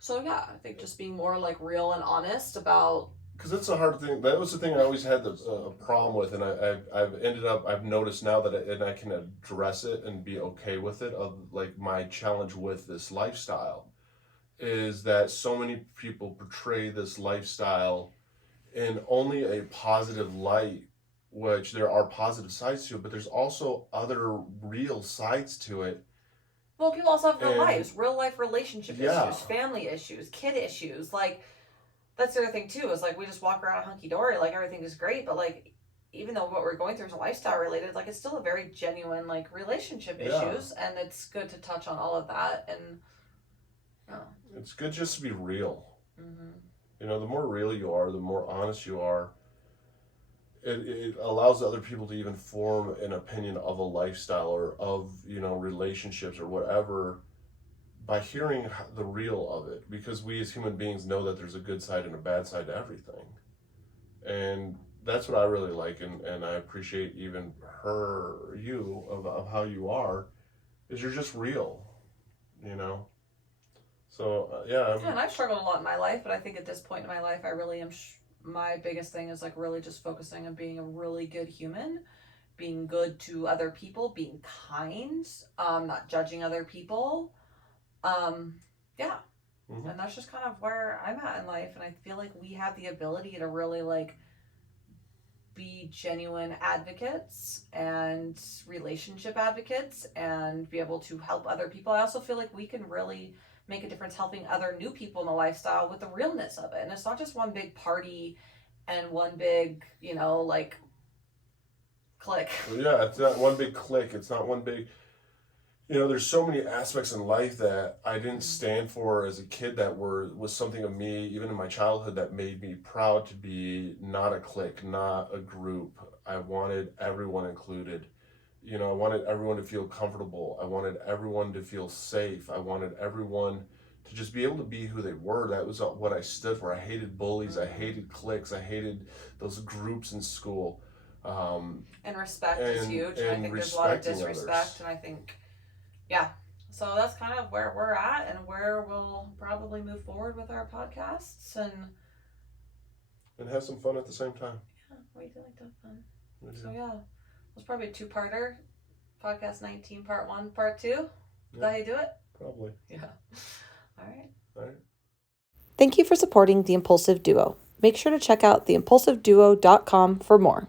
So I think just being more like real and honest about, because that's a hard thing. That was the thing I always had a problem with, and I've noticed now that I can address it and be okay with it. Of like my challenge with this lifestyle is that so many people portray this lifestyle in only a positive light, which there are positive sides to it, but there's also other real sides to it. Well, people also have real lives, real life relationship issues, family issues, kid issues. Like, that's the other thing too, is like we just walk around hunky-dory, like everything is great, but like even though what we're going through is lifestyle related, like it's still a very genuine like relationship issues, and it's good to touch on all of that. And it's good just to be real. Mm-hmm. The more real you are, the more honest you are, it allows other people to even form an opinion of a lifestyle or of relationships or whatever by hearing the real of it, because we as human beings know that there's a good side and a bad side to everything. And that's what I really like, and I appreciate even you of how you are, is you're just real, So, and I've struggled a lot in my life, but I think at this point in my life, I really am, my biggest thing is like really just focusing on being a really good human, being good to other people, being kind, not judging other people. Yeah. Mm-hmm. And that's just kind of where I'm at in life. And I feel like we have the ability to really like be genuine advocates and relationship advocates and be able to help other people. I also feel like we can really make a difference helping other new people in the lifestyle with the realness of it. And it's not just one big party and one big, you know, like click. Yeah, it's not one big click. It's not one big, you know, there's so many aspects in life that I didn't stand for as a kid that was something of me, even in my childhood, that made me proud to be not a clique, not a group. I wanted everyone included. You know, I wanted everyone to feel comfortable. I wanted everyone to feel safe. I wanted everyone to just be able to be who they were. That was what I stood for. I hated bullies. I hated cliques. I hated those groups in school. And respect is huge. And I think there's a lot of disrespect. Others. And I think, yeah. So that's kind of where we're at and where we'll probably move forward with our podcasts and have some fun at the same time. Yeah, we do like to have fun. So yeah, it was probably a two-parter. Podcast 19, part 1, part 2. Is that how you do it? Probably. Yeah. All right. Thank you for supporting The Impulsive Duo. Make sure to check out theimpulsiveduo.com for more.